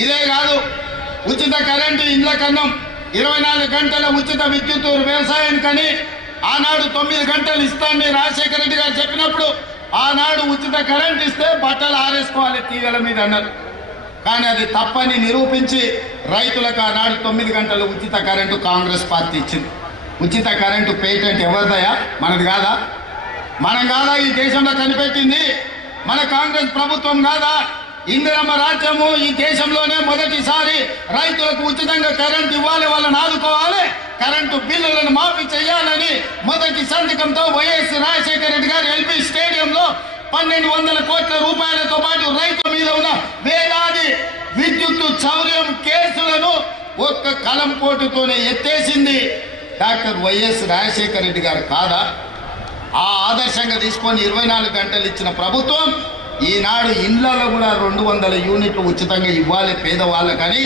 ఇదే కాదు, ఉచిత కరెంటు, ఇండ్ల కన్నం, 24 గంటల ఉచిత విద్యుత్ వ్యవసాయానికని ఆనాడు 9 గంటలు ఇస్తానని రాజశేఖర రెడ్డి గారు చెప్పినప్పుడు ఆనాడు ఉచిత కరెంట్ ఇస్తే బట్టలు ఆరేసుకోవాలి తీగల మీద అన్నారు. కానీ అది తప్పని నిరూపించి రైతులకు ఆనాడు 9 గంటల ఉచిత కరెంటు కాంగ్రెస్ పార్టీ ఇచ్చింది. ఉచిత కరెంటు పేటెంట్ ఎవరిదయా? మనది కాదా? మనం కాదా ఈ దేశంలో కనిపెట్టింది? మన కాంగ్రెస్ ప్రభుత్వం కాదా? ఇందిరమ్మ రాజ్యము ఈ దేశంలోనే మొదటిసారి రైతులకు ఉచితంగా కరెంట్ ఇవ్వాలి, వాళ్ళని ఆదుకోవాలి, కరెంటు బిల్లులను మాఫీ చేయాలని మొదటి సంతకంతో వైఎస్ రాజశేఖర రెడ్డి గారు ఎల్బీ స్టేడియంలో 1200 కోట్ల రూపాయలతో పాటు రైతుల మీద ఉన్న వేలాది విద్యుత్ చౌర్యం కేసులను ఒక్క కలం పోటుతోనే ఎత్తేసింది డాక్టర్ వైఎస్ రాజశేఖర రెడ్డి గారు కాదా? ఆ ఆదర్శంగా తీసుకొని 24 గంటలు ఇచ్చిన ప్రభుత్వం ఈనాడు ఇళ్లలో కూడా 200 యూనిట్లు ఉచితంగా ఇవ్వాలి పేదవాళ్ళకని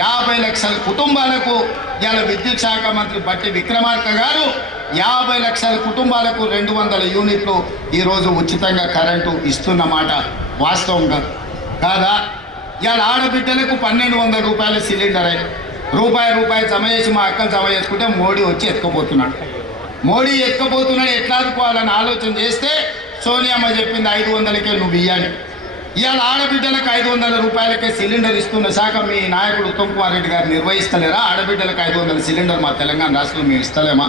50 లక్షల కుటుంబాలకు ఇవాళ విద్యుత్ శాఖ మంత్రి బట్టి విక్రమార్క గారు 50 లక్షల కుటుంబాలకు 200 యూనిట్లు ఈరోజు ఉచితంగా కరెంటు ఇస్తున్నమాట వాస్తవంగా కాదా? ఇవాళ ఆడబిడ్డలకు 1200 రూపాయల సిలిండర్ అయి రూపాయి జమ చేసి మా అక్కలు జమ చేసుకుంటే మోడీ వచ్చి ఎత్తుకపోతున్నాడు. మోడీ ఎత్తుకపోతున్నాడు, ఎట్లా ఆదుకోవాలని ఆలోచన చేస్తే సోనియమ్మ చెప్పింది 500కే నువ్వు ఇయ్యాలి. ఇవాళ ఆడబిడ్డలకు 500 రూపాయలకే సిలిండర్ ఇస్తున్న శాఖ మీ నాయకుడు ఉత్తమ్ కుమార్ రెడ్డి గారు నిర్వహిస్తలేరా? ఆడబిడ్డలకు 500 సిలిండర్ మా తెలంగాణ రాష్ట్రంలో మేము ఇస్తలేమా?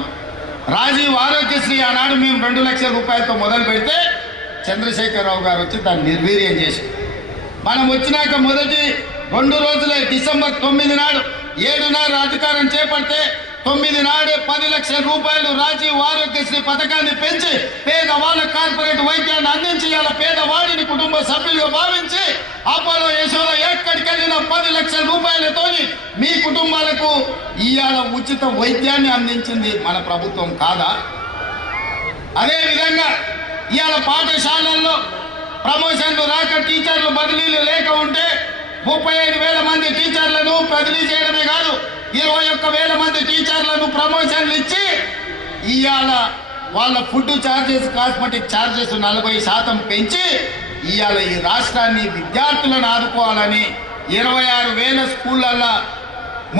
రాజీవ్ ఆరోగ్యశ్రీ ఆనాడు మేము 2 లక్షల రూపాయలతో మొదలు పెడితే చంద్రశేఖరరావు గారు వచ్చి దాన్ని నిర్వీర్యం చేసి మనం వచ్చినాక మొదటి 2 రోజులే డిసెంబర్ 9 నాడు 7 అధికారం చేపడితే 9 నాడే 10 లక్షల రూపాయలు రాజీవ్ ఆరోగ్యశ్రీ పథకాన్ని పెంచి పేదవాళ్ళ కార్పొరేట్ వైద్యాన్ని అందించి ఇలా పేదవాడిని కుటుంబ సభ్యులుగా భావించి అపోలో యశోద ఎక్కడికెళ్ళిన 10 లక్షల రూపాయలతో మీ కుటుంబాలకు ఇవాళ ఉచిత వైద్యాన్ని అందించింది మన ప్రభుత్వం కాదా? అదేవిధంగా ఇవాళ పాఠశాలల్లో ప్రమోషన్లు రాక టీచర్లు బదిలీలు లేక ఉంటే 35,000 మంది టీచర్లను బదిలీ చేయడమే కాదు 21,000 మంది టీచర్లను ప్రమోషన్లు ఇచ్చి ఇవాళ వాళ్ళ ఫుడ్ ఛార్జెస్ కాస్మెటిక్ ఛార్జెస్ 40% పెంచి ఇవాళ ఈ రాష్ట్రాన్ని విద్యార్థులను ఆదుకోవాలని 26,000 స్కూళ్ళల్లో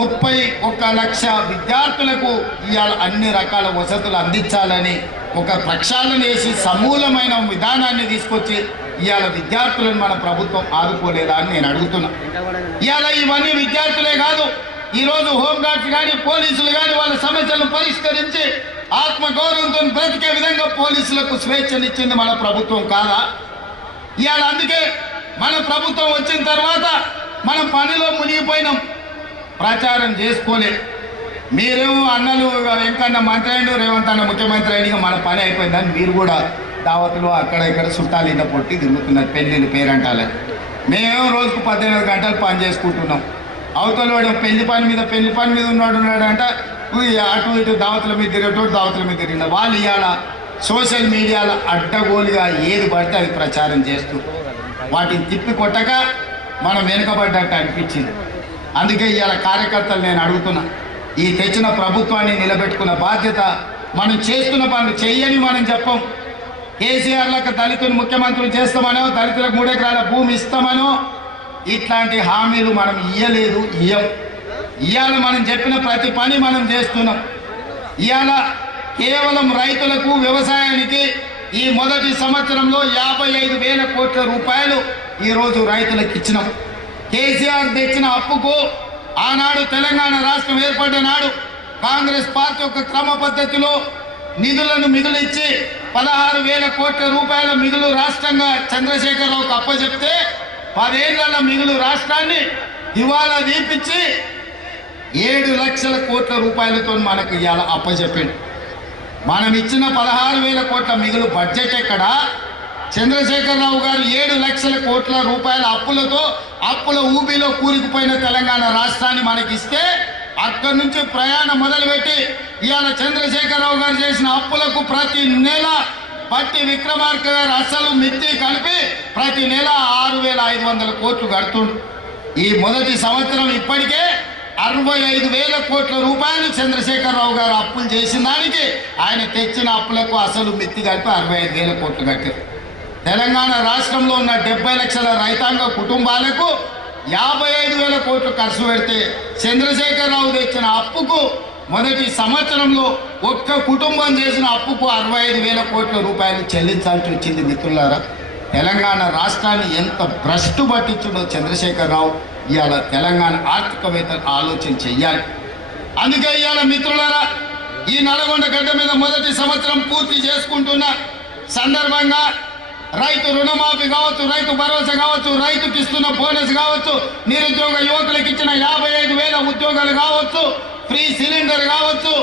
31 లక్ష విద్యార్థులకు ఇవాళ అన్ని రకాల వసతులు అందించాలని ఒక ప్రక్షాళన చేసి సమూలమైన విధానాన్ని తీసుకొచ్చి ఇవాళ విద్యార్థులను మన ప్రభుత్వం ఆదుకోలేదా అని నేను అడుగుతున్నా. ఇవాళ ఇవన్నీ విద్యార్థులే కాదు, ఈరోజు హోంగార్డ్స్ కానీ పోలీసులు కానీ వాళ్ళ సమస్యలను పరిష్కరించి ఆత్మగౌరవంతో బ్రతికే విధంగా పోలీసులకు స్వేచ్ఛనిచ్చింది మన ప్రభుత్వం కాదా? ఇవాళ అందుకే మన ప్రభుత్వం వచ్చిన తర్వాత మనం పనిలో మునిగిపోయినాం, ప్రచారం చేసుకోలే. మీరేమో అన్నలు వెంకన్న మంత్రి అయ్యిండు, రేవంత్ అన్న ముఖ్యమంత్రి అయ్యింది, మన పని అయిపోయిందని మీరు కూడా దావతులు అక్కడ ఇక్కడ చుట్టాలు ఇంత పొట్టి తిరుగుతున్నారు పెళ్ళిళ్ళు పేరంటాలని. మేమేమో రోజుకు 18 గంటలు పని చేసుకుంటున్నాం. అవతల వాడు పెళ్లి పని మీద ఉన్నాడు అంట అటు ఇటు దావతుల మీద తిరిగేటోడు దావతుల మీద తిరిగిన వాళ్ళు ఇవాళ సోషల్ మీడియాలో అడ్డగోలుగా ఏది పడితే అది ప్రచారం చేస్తూ వాటిని తిప్పి కొట్టక మనం వెనుకబడ్డట్టు అనిపించింది. అందుకే ఇవాళ కార్యకర్తలు నేను అడుగుతున్నా, ఈ తెచ్చిన ప్రభుత్వాన్ని నిలబెట్టుకున్న బాధ్యత మనం చేస్తున్న పనులు చెయ్యని మనం చెప్పం. కేసీఆర్లకు దళితులు ముఖ్యమంత్రులు చేస్తామనో, దళితులకు 3 ఎకరాల భూమి ఇస్తామనో ఇట్లాంటి హామీలు మనం ఇయ్యలేదు, ఇవాళ మనం చెప్పిన ప్రతి పని మనం చేస్తున్నాం. ఇవాళ కేవలం రైతులకు వ్యవసాయానికి ఈ మొదటి సంవత్సరంలో 55,000 కోట్ల రూపాయలు ఈరోజు రైతులకు ఇచ్చినాం. కేసీఆర్ తెచ్చిన అప్పుకు ఆనాడు తెలంగాణ రాష్ట్రం ఏర్పడిన నాడు కాంగ్రెస్ పార్టీ ఒక క్రమ పద్ధతిలో నిధులను మిగులిచ్చి 16,000 కోట్ల రూపాయల మిగులు రాష్ట్రంగా చంద్రశేఖరరావుకు అప్పచెప్తే 10 ఏళ్ల మిగులు రాష్ట్రాన్ని ఇవాళ దీపించి 7 లక్షల కోట్ల రూపాయలతో మనకు ఇవాళ అప్పచెప్పింది. మనం ఇచ్చిన 16,000 కోట్ల మిగులు బడ్జెట్ ఎక్కడ? చంద్రశేఖరరావు గారు 7 లక్షల కోట్ల రూపాయల అప్పుల ఊబిలో కూరుకుపోయిన తెలంగాణ రాష్ట్రాన్ని మనకిస్తే అక్కడి నుంచి ప్రయాణం మొదలుపెట్టి ఇవాళ చంద్రశేఖరరావు గారు చేసిన అప్పులకు ప్రతి నెల పట్టి విక్రమార్క గారు అసలు మిత్తి కలిపి ప్రతి నెల 6,500 కోట్లు కడుతుండు. ఈ మొదటి సంవత్సరం ఇప్పటికే 65,000 కోట్ల రూపాయలు చంద్రశేఖరరావు గారు అప్పులు చేసిన దానికి ఆయన తెచ్చిన అప్పులకు అసలు మిత్తి కలిపి 65,000 కోట్లు కట్టారు. తెలంగాణ రాష్ట్రంలో ఉన్న 70 లక్షల రైతాంగ కుటుంబాలకు 55,000 కోట్లు ఖర్చు పెడితే చంద్రశేఖరరావు తెచ్చిన అప్పుకు మొదటి సంవత్సరంలో ఒక్క కుటుంబం చేసిన అప్పుకు 65,000 కోట్ల రూపాయలు చెల్లించాల్సి వచ్చింది. మిత్రులారా, తెలంగాణ రాష్ట్రాన్ని ఎంత భ్రష్టు పట్టించుండో చంద్రశేఖరరావు ఇవాళ తెలంగాణ ఆర్థికవేత్తలు ఆలోచన చెయ్యాలి. అందుకే ఇవాళ మిత్రులారా, ఈ నల్గొండ గడ్డ మీద మొదటి సంవత్సరం పూర్తి చేసుకుంటున్న సందర్భంగా రైతు రుణమాఫీ కావచ్చు, రైతు భరోసా కావచ్చు, రైతుకి ఇస్తున్న బోనస్ కావచ్చు, నిరుద్యోగ యువకులకు ఇచ్చిన 55,000 ఉద్యోగాలు కావచ్చు, ఫ్రీ సిలిండర్ కావచ్చు,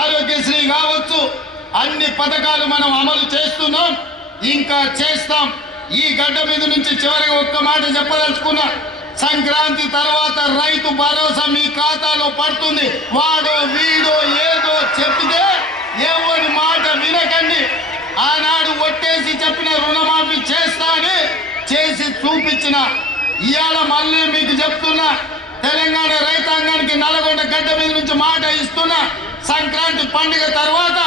ఆరోగ్యశ్రీ కావచ్చు, అన్ని పథకాలు మనం అమలు చేస్తున్నాం, ఇంకా చేస్తాం. ఈ గడ్డ మీద నుంచి చివరిగా ఒక్క మాట చెప్పదలుచుకున్నా. సంక్రాంతి తర్వాత రైతు భరోసా మీ ఖాతాలో పడుతుంది. వాడో వీడో ఏదో చెప్తే ఎవరి మాట వినకండి. ఆనాడు ఒట్టేసి చెప్పిన రుణమాఫీ చేస్తా అని చేసి చూపించిన ఇవాళ మళ్ళీ మీకు చెప్తున్నా, తెలంగాణ రైతాంగానికి నల్గొండ గడ్డ మీద నుంచి మాట ఇస్తున్నా. సంక్రాంతి పండుగ తర్వాత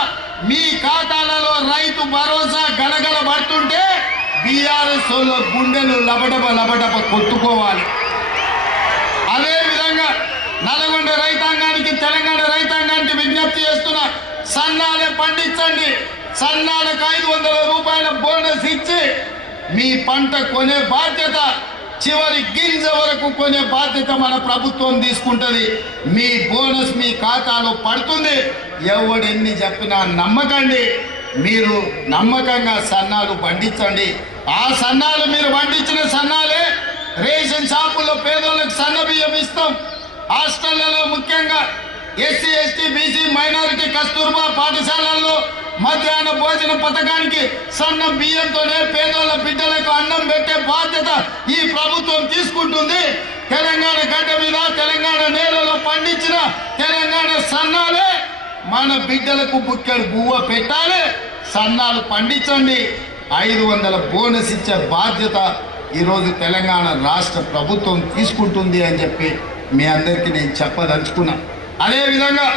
మీ ఖాతాలలో రైతు భరోసా గలగల పడుతుంటే బీఆర్ఎస్ గుండెలు లబడబ కొట్టుకోవాలి. అదే విధంగా నల్గొండ రైతాంగానికి, తెలంగాణ రైతాంగానికి విజ్ఞప్తి చేస్తున్నా, సన్నాలే పండించండి. సన్నాలకు 500 రూపాయల బోనస్ ఇచ్చి మీ పంట కొనే బాధ్యత, చివరి గింజ వరకు కొనే బాధ్యత మన ప్రభుత్వం తీసుకుంటుంది. మీ బోనస్ మీ ఖాతాలో పడుతుంది. ఎవడు ఎన్ని చెప్పినా నమ్మకండి. మీరు నమ్మకంగా సన్నాలు పండించండి. ఆ సన్నాలు మీరు పండించిన సన్నాలే రేషన్ షాపుల్లో పేదోళ్ళకి సన్న బియ్యం ఇస్తాం. హాస్టళ్లలో ముఖ్యంగా SC, ST, BC, minority Kasturba పాఠశాలల్లో మధ్యాహ్న భోజన పథకానికి సన్న బియ్యంతోనే పేదోళ్ళ బిడ్డలకు అన్నం పెట్టే బాధ్యత ఈ ప్రభుత్వం తీసుకుంటుంది. తెలంగాణ గడ్డ మీద, తెలంగాణ నేలలో పండించిన తెలంగాణ సన్నాలే మన బిడ్డలకు బుక్కెడు బువ్వ పెట్టాలి. సన్నాలు పండించండి. 500 బోనస్ ఇచ్చే బాధ్యత ఈరోజు తెలంగాణ రాష్ట్ర ప్రభుత్వం తీసుకుంటుంది అని చెప్పి మీ అందరికీ నేను చెప్పదలుచుకున్నా. అదేవిధంగా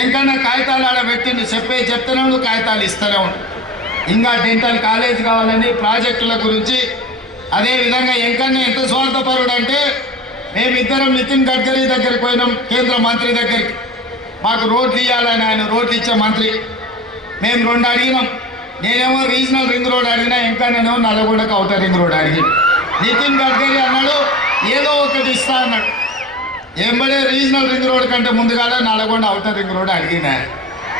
ఎంకన్నా కాగితాలు ఆడ పెట్టిండు, చెప్తూనే ఉండు, కాగితాలు ఇస్తూనే ఉండు. ఇంకా డెంటల్ కాలేజ్ కావాలని ప్రాజెక్టుల గురించి. అదేవిధంగా ఎంకన్నా ఎంత స్వార్థపరుడు అంటే, మేమిద్దరం నితిన్ గడ్కరీ దగ్గరికి పోయినాం, కేంద్ర మంత్రి దగ్గరికి. మాకు రోడ్లు ఇవ్వాలని, ఆయన రోడ్లు ఇచ్చే మంత్రి. మేము 2 అడిగినాం. నేనేమో రీజనల్ రింగ్ రోడ్ అడిగినా, ఇంకా నేనేమో నల్గొండకు అవుటర్ రింగ్ రోడ్ అడిగి. నితిన్ గడ్కరీ అన్నాడు ఏదో ఒకటి ఇస్తా అన్నాడు. ఎంబడే రీజనల్ రింగ్ రోడ్ కంటే ముందుగానే నల్గొండ అవుటర్ రింగ్ రోడ్ అడిగినా.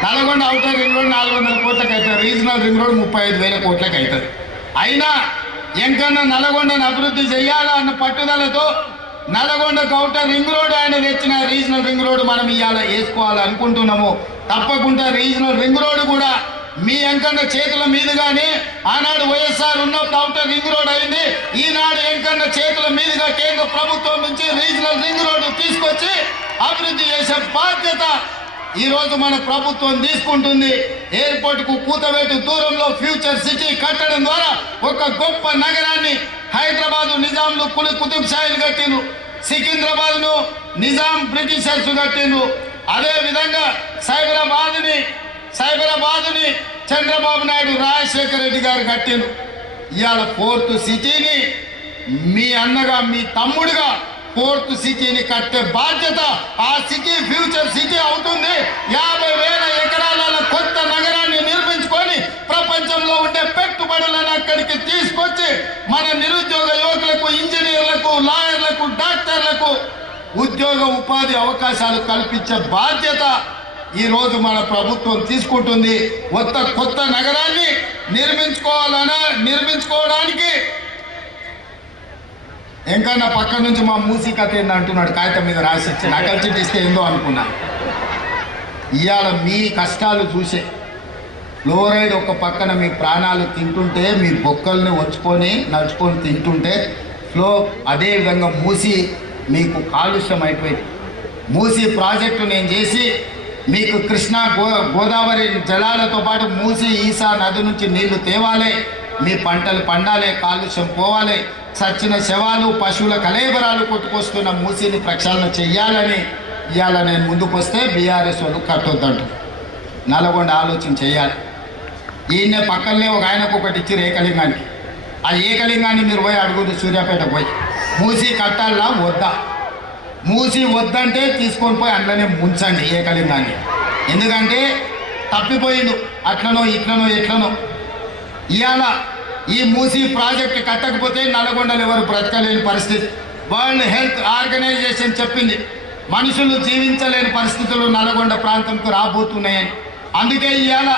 నల్గొండ అవుటర్ రింగ్ రోడ్ 400 కోట్లకు అవుతుంది, రీజనల్ రింగ్ రోడ్ 35,000 కోట్లకు అవుతుంది. అయినా ఎంకన్నా నల్గొండను అభివృద్ధి చేయాలా అన్న పట్టుదలతో నల్గొండకు అవుటర్ రింగ్ రోడ్ ఆయన తెచ్చిన రీజనల్ రింగ్ రోడ్ మనం ఇవాళ వేసుకోవాలనుకుంటున్నాము. తప్పకుండా రీజనల్ రింగ్ రోడ్ కూడా మీ ఎంకన్న చేతుల మీదుగానే ఆనాడు వైఎస్ఆర్ ఉన్నప్పుడు అవుటర్ రింగ్ రోడ్ అయింది. ఈనాడు ఎంకన్న చేతుల మీదుగా కేంద్ర ప్రభుత్వం నుంచి రీజనల్ రింగ్ రోడ్ తీసుకొచ్చి అభివృద్ధి చేసే బాధ్యత ఈరోజు మన ప్రభుత్వం తీసుకుంటుంది. ఎయిర్పోర్ట్ కు కూతవేటు దూరంలో ఫ్యూచర్ సిటీ కట్టడం ద్వారా ఒక గొప్ప నగరాన్ని హైదరాబాద్ నిజాంలు కుతుబ్ షాయిలు కట్టిండ్రు, సికింద్రాబాద్ ను నిజాం బ్రిటిషర్స్ కట్టిండ్రు. అదే విధంగా సైబరాబాద్ ని చంద్రబాబు నాయుడు, రాజశేఖర రెడ్డి గారు కట్టిండ్రు. ఇవాళ 4th సిటీని మీ అన్నగా, మీ తమ్ముడుగా 4th సిటీని కట్టే బాధ్యత ఆ సిటీ ఫ్యూచర్ సిటీ అవుతుంది. 50,000 ఎకరాల కొత్త నగరాన్ని నిర్మించుకొని ప్రపంచంలో ఉండే పెట్టుబడులను అక్కడికి తీసుకొచ్చి మన నిరుద్యోగ యువకులకు, ఇంజనీర్లకు, లాయర్లకు, డాక్టర్లకు ఉద్యోగ ఉపాధి అవకాశాలు కల్పించే బాధ్యత ఈరోజు మన ప్రభుత్వం తీసుకుంటుంది. కొత్త నగరాన్ని నిర్మించుకోవడానికి ఎంకన్నా పక్క నుంచి మా మూసీ కథ ఏంది అంటున్నాడు, కాగితం మీద రాసిచ్చి నకలు చిట్టిస్తే ఏందో అనుకున్నా. ఇవాళ మీ కష్టాలు చూసే ఫ్లోరైడ్ ఒక పక్కన మీ ప్రాణాలు తింటుంటే, మీ బొక్కల్ని నడుచుకొని తింటుంటే అదేవిధంగా మూసి మీకు కాలుష్యం అయిపోయింది. మూసి ప్రాజెక్టు నేను చేసి మీకు కృష్ణా గోదావరి జలాలతో పాటు మూసి ఈసా నది నుంచి నీళ్లు తేవాలి, మీ పంటలు పండాలి, కాలుష్యం పోవాలి, చచ్చిన శవాలు, పశువుల కలేబరాలు కొట్టుకొస్తున్న మూసిని ప్రక్షాళన చెయ్యాలని ఇవాళ నేను ముందుకు వస్తే బీఆర్ఎస్ వాళ్ళు కట్టొద్దంటు. నల్గొండ ఆలోచన చేయాలి. ఈయన పక్కనే ఒక ఆయనకు ఒకటి ఇచ్చి ఏకలింగానికి, ఆ ఏకలింగాన్ని మీరు పోయి అడుగురు సూర్యాపేట పోయి, మూసి కట్టాలా వద్దా? మూసి వద్దంటే తీసుకొని పోయి అందులోనే ముంచండి ఏకలింగాన్ని. ఎందుకంటే తప్పిపోయిండు, అట్లనో ఇట్లనో ఎట్లనో. ఇవాళ ఈ మూసి ప్రాజెక్టు కట్టకపోతే నల్గొండలు ఎవరు బ్రతకలేని పరిస్థితి. వరల్డ్ హెల్త్ ఆర్గనైజేషన్ చెప్పింది మనుషులు జీవించలేని పరిస్థితులు నల్గొండ ప్రాంతంకు రాబోతున్నాయని. అందుకే ఇవాళ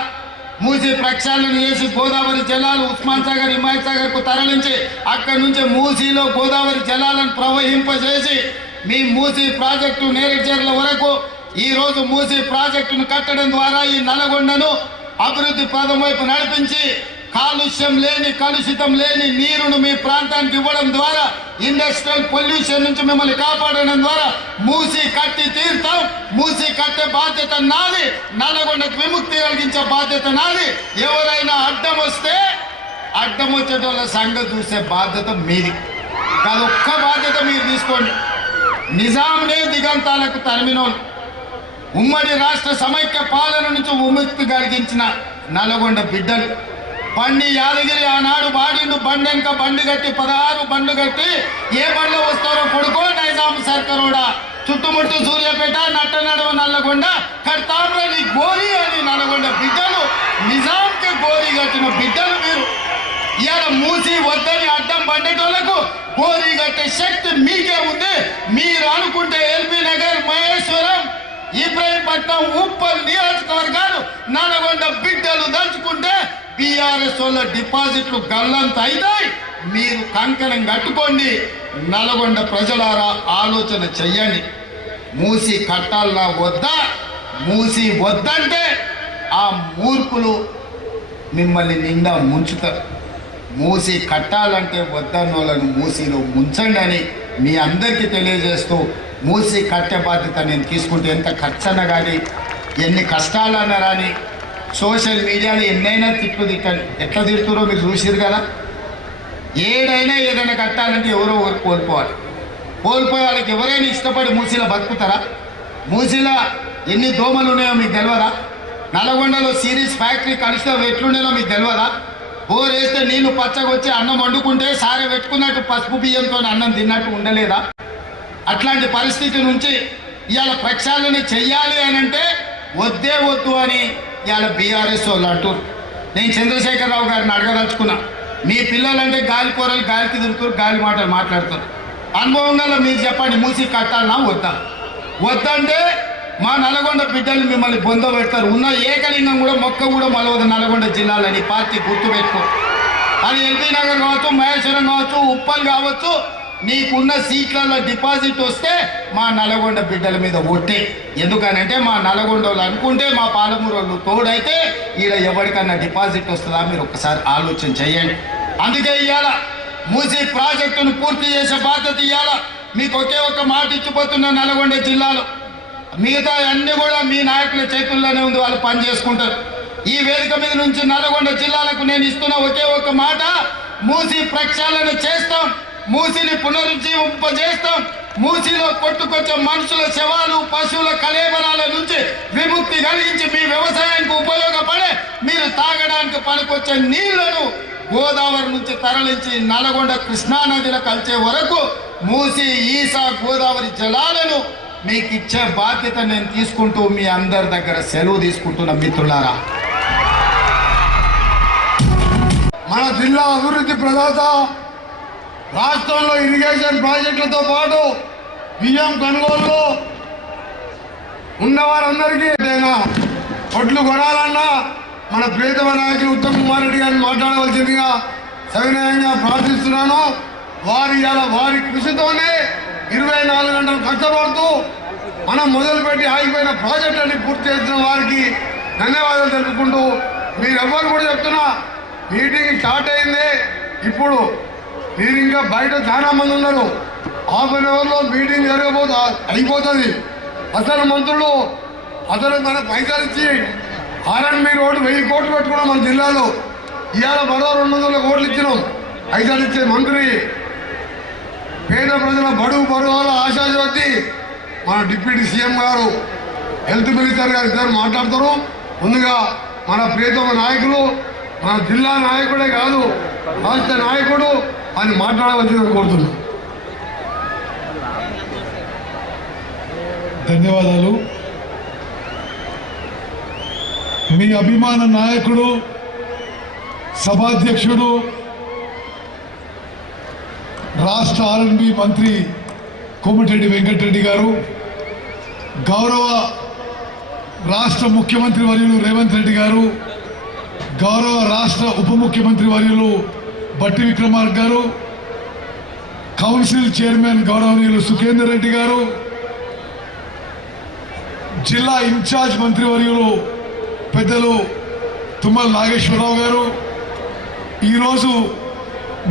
మూసి ప్రక్షాళన చేసి గోదావరి జలాలు ఉస్మాన్ సాగర్ హిమాయత్ సాగర్ కు తరలించి అక్కడి నుంచి మూసీలో గోదావరి జలాలను ప్రవహింపజేసి మీ మూసీ ప్రాజెక్టు నేరేడ్చర్ల వరకు ఈ రోజు మూసీ ప్రాజెక్టును కట్టడం ద్వారా ఈ నల్గొండను అభివృద్ధి పదం వైపు నడిపించి కాలుష్యం లేని కలుషితం లేని నీరును మీ ప్రాంతానికి ఇవ్వడం ద్వారా ఇండస్ట్రియల్ పొల్యూషన్ నుంచి మిమ్మల్ని కాపాడడం ద్వారా మూసి కట్టి తీర్థం మూసి కట్టే బాధ్యత నాది నల్గొండకు విముక్తి కలిగించే బాధ్యత నాది ఎవరైనా అడ్డం వస్తే అడ్డం వచ్చేటోళ్ళ సంగతి చూసే బాధ్యత మీది కాదు ఒక్క బాధ్యత మీరు తీసుకోండి నిజాంనే దిగంతాలకు తరిమినోళ్ళు ఉమ్మడి రాష్ట్ర సమైక్య పాలన నుంచి విముక్తి కలిగించిన నల్గొండ బిడ్డలు బండి యాదగిరి ఆనాడు బాడిండు బండెంక బండి కట్టి 16 బండ్లు కట్టి ఏ బండ్లో వస్తారో కొడుకో నైజాం సర్కరోడా చుట్టుముట్టు సూర్యాపేట నట్ట నడవ నల్లగొండ కడతాంరా నీ గోరి అని నల్గొండ బిడ్డలు నిజాంకి గోరి కట్టిన బిడ్డలు మీరు ఇవాళ మూసి వద్దని అడ్డం బండేటోళ్లకు గోరి కట్టే శక్తి మీకే ఉంది మీరు అనుకుంటే ఎల్బీ నగర్ మహేశ్వరం ఇబ్రాహీంపట్నం ఉప్పల్ నియోజకవర్గాలు నల్గొండ బిడ్డలు దంచుకుంటే బీఆర్ఎస్ వాళ్ళ డిపాజిట్లు గల్లంత అవుతాయి మీరు కంకణం కట్టుకోండి నల్గొండ ప్రజలారా ఆలోచన చెయ్యండి మూసి కట్టాలన్నా వద్దా మూసి వద్దంటే ఆ మూర్ఖులు మిమ్మల్ని నిండా ముంచుతారు మూసి కట్టాలంటే వద్దన్నోళ్ళను మూసిలో ముంచండి అని మీ అందరికీ తెలియజేస్తూ మూసి కట్టే బాధ్యత నేను తీసుకుంటే ఎంత ఖర్చన్నా కానీ ఎన్ని కష్టాలన్నా రాని సోషల్ మీడియాలో ఎన్నైనా తిట్టండి ఎట్లా తిడుతురో మీరు చూసిరు కదా ఏదైనా ఏదైనా కట్టాలంటే ఎవరో ఒకరు కోల్పోవాలి కోల్పోయే వాళ్ళకి ఎవరైనా ఇష్టపడి మూసిలో బతుకుతారా మూసిలో ఎన్ని దోమలు ఉన్నాయో మీకు తెలియదా నల్గొండలో సిరీస్ ఫ్యాక్టరీ కలుషితం ఎట్లుండేనో మీకు తెలియదా బోర్ వేస్తే నీళ్లు పచ్చగొచ్చి అన్నం వండుకుంటే సారే పెట్టుకున్నట్టు పసుపు బియ్యంతో అన్నం తిన్నట్టు ఉండలేదా అట్లాంటి పరిస్థితి నుంచి ఇవాళ ప్రక్షాళన చెయ్యాలి అని అంటే వద్దే వద్దు అని ఇవాళ బీఆర్ఎస్ వాళ్ళు అంటారు నేను చంద్రశేఖరరావు గారిని అడగదలుచుకున్నా మీ పిల్లలంటే గాలి కూరలు గాలికి తిరుగుతారు గాలి మాటలు మాట్లాడుతారు అనుభవం గల మీరు చెప్పండి మూసి కట్టాలన్నా వద్దా వద్దంటే మా నల్గొండ బిడ్డలు మిమ్మల్ని బొంద పెడతారు ఉన్న ఏకలింగం కూడా మొక్క కూడా మలవదు నల్గొండ జిల్లాలని పార్టీ గుర్తుపెట్టుకో అది ఎల్బీ నగర్ కావచ్చు మహేశ్వరం కావచ్చు ఉప్పల్ కావచ్చు నీకున్న సీట్లలో డిపాజిట్ వస్తే మా నల్గొండ బిడ్డల మీద ఒట్టే ఎందుకనంటే మా నల్గొండ వాళ్ళు అనుకుంటే మా పాలమూరు వాళ్ళు తోడైతే ఈడ ఎవరికన్నా డిపాజిట్ వస్తుందా మీరు ఒక్కసారి ఆలోచన చేయండి అందుకే ఇవాళ మూసీ ప్రాజెక్టును పూర్తి చేసే బాధ్యత ఇవాళ మీకు ఒకే ఒక్క మాట ఇచ్చిపోతున్న నల్గొండ జిల్లాలో మిగతా అన్ని కూడా మీ నాయకుల చేతుల్లోనే ఉంది వాళ్ళు పని చేసుకుంటారు ఈ వేదిక మీద నుంచి నల్గొండ జిల్లాలకు నేను ఇస్తున్న ఒకే ఒక్క మాట మూసీ ప్రక్షాళన చేస్తాం మూసిని పునరుజ్జీవింపజేస్తాం మూసిలో కొట్టుకొచ్చే మనుషుల శవాలు పశువుల కళేబరాల నుంచి విముక్తి కలిగించి మీ వ్యవసాయానికి ఉపయోగపడే మీరు తాగడానికి పనికొచ్చే నీళ్లను గోదావరి నుంచి తరలించి నల్గొండ కృష్ణానదిలో కలిసే వరకు మూసి ఈసా గోదావరి జలాలను మీకు ఇచ్చే బాధ్యత నేను తీసుకుంటూ మీ అందరి దగ్గర సెలవు తీసుకుంటున్న మిత్రులారా మన జిల్లా అభివృద్ధి ప్రదాత రాష్ట్రంలో ఇరిగేషన్ ప్రాజెక్టులతో పాటు బియ్యం కొనుగోలులో ఉన్నవారందరికీ ఒడ్లు కొనాలన్నా మన ప్రియతమ నాయకులు ఉత్తమ్ కుమార్ రెడ్డి గారిని మాట్లాడవలసిందిగా సవినయంగా ప్రార్థిస్తున్నాను వారి కృషితోనే 24 గంటలు కష్టపడుతూ మనం మొదలుపెట్టి ఆగిపోయిన ప్రాజెక్టులని పూర్తి చేసిన వారికి ధన్యవాదాలు తెలుపుకుంటూ మీరెవ్వరు కూడా చెప్తున్నా మీటింగ్ స్టార్ట్ అయింది ఇప్పుడు మీరు ఇంకా బయట చాలా మంది ఉన్నారు హాఫ్ అన్ అవర్లో మీటింగ్ అయిపోతుంది అసలు మంత్రులు అసలు మన పైసలు ఇచ్చి ఆర్ఎన్బి రోడ్డు 1000 కోట్లు పెట్టుకున్నాం మన జిల్లాలో ఇవాళ మరో 200 కోట్లు ఇచ్చినాం పైసలు ఇచ్చే మంత్రి పేద ప్రజల బడుగు బరువుల ఆశాజ్యోతి మన డిప్యూటీ సీఎం గారు హెల్త్ మినిస్టర్ గారు ఇద్దరు మాట్లాడతారు ముందుగా మన ప్రియతమ నాయకులు మన జిల్లా నాయకుడే కాదు రాష్ట్ర నాయకుడు అని మాట్లాడవలసిందని కోరుతున్నాం ధన్యవాదాలు మీ అభిమాన నాయకుడు సభాధ్యక్షుడు రాష్ట్ర ఆర్ఎన్బి మంత్రి కోమటిరెడ్డి వెంకటరెడ్డి గారు గౌరవ రాష్ట్ర ముఖ్యమంత్రి వర్యులు రేవంత్ రెడ్డి గారు గౌరవ రాష్ట్ర ఉప ముఖ్యమంత్రి వర్యులు బట్టి విక్రమార్క గారు, కౌన్సిల్ చైర్మన్ గౌరవనీయులు సుఖేందర్ రెడ్డి గారు, జిల్లా ఇన్ఛార్జ్ మంత్రివర్యులు పెద్దలు తుమ్మల నాగేశ్వరరావు గారు, ఈరోజు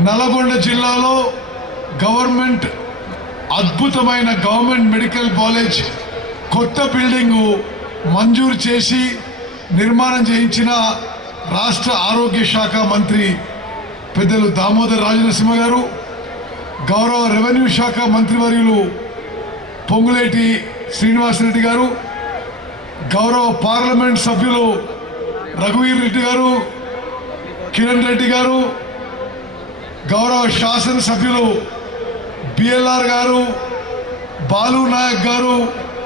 నల్గొండ జిల్లాలో అద్భుతమైన గవర్నమెంట్ మెడికల్ కాలేజ్ కొత్త బిల్డింగు మంజూరు చేసి నిర్మాణం చేయించిన రాష్ట్ర ఆరోగ్య శాఖ మంత్రి పెద్దలు దామోదర్ రాజనరసింహ గారు, గౌరవ రెవెన్యూ శాఖ మంత్రివర్యులు పొంగులేటి శ్రీనివాసరెడ్డి గారు, గౌరవ పార్లమెంట్ సభ్యులు రఘువీర్ రెడ్డి గారు, కిరణ్ రెడ్డి గారు, గౌరవ శాసన సభ్యులు బిఎల్ఆర్ గారు, బాలు నాయక్ గారు,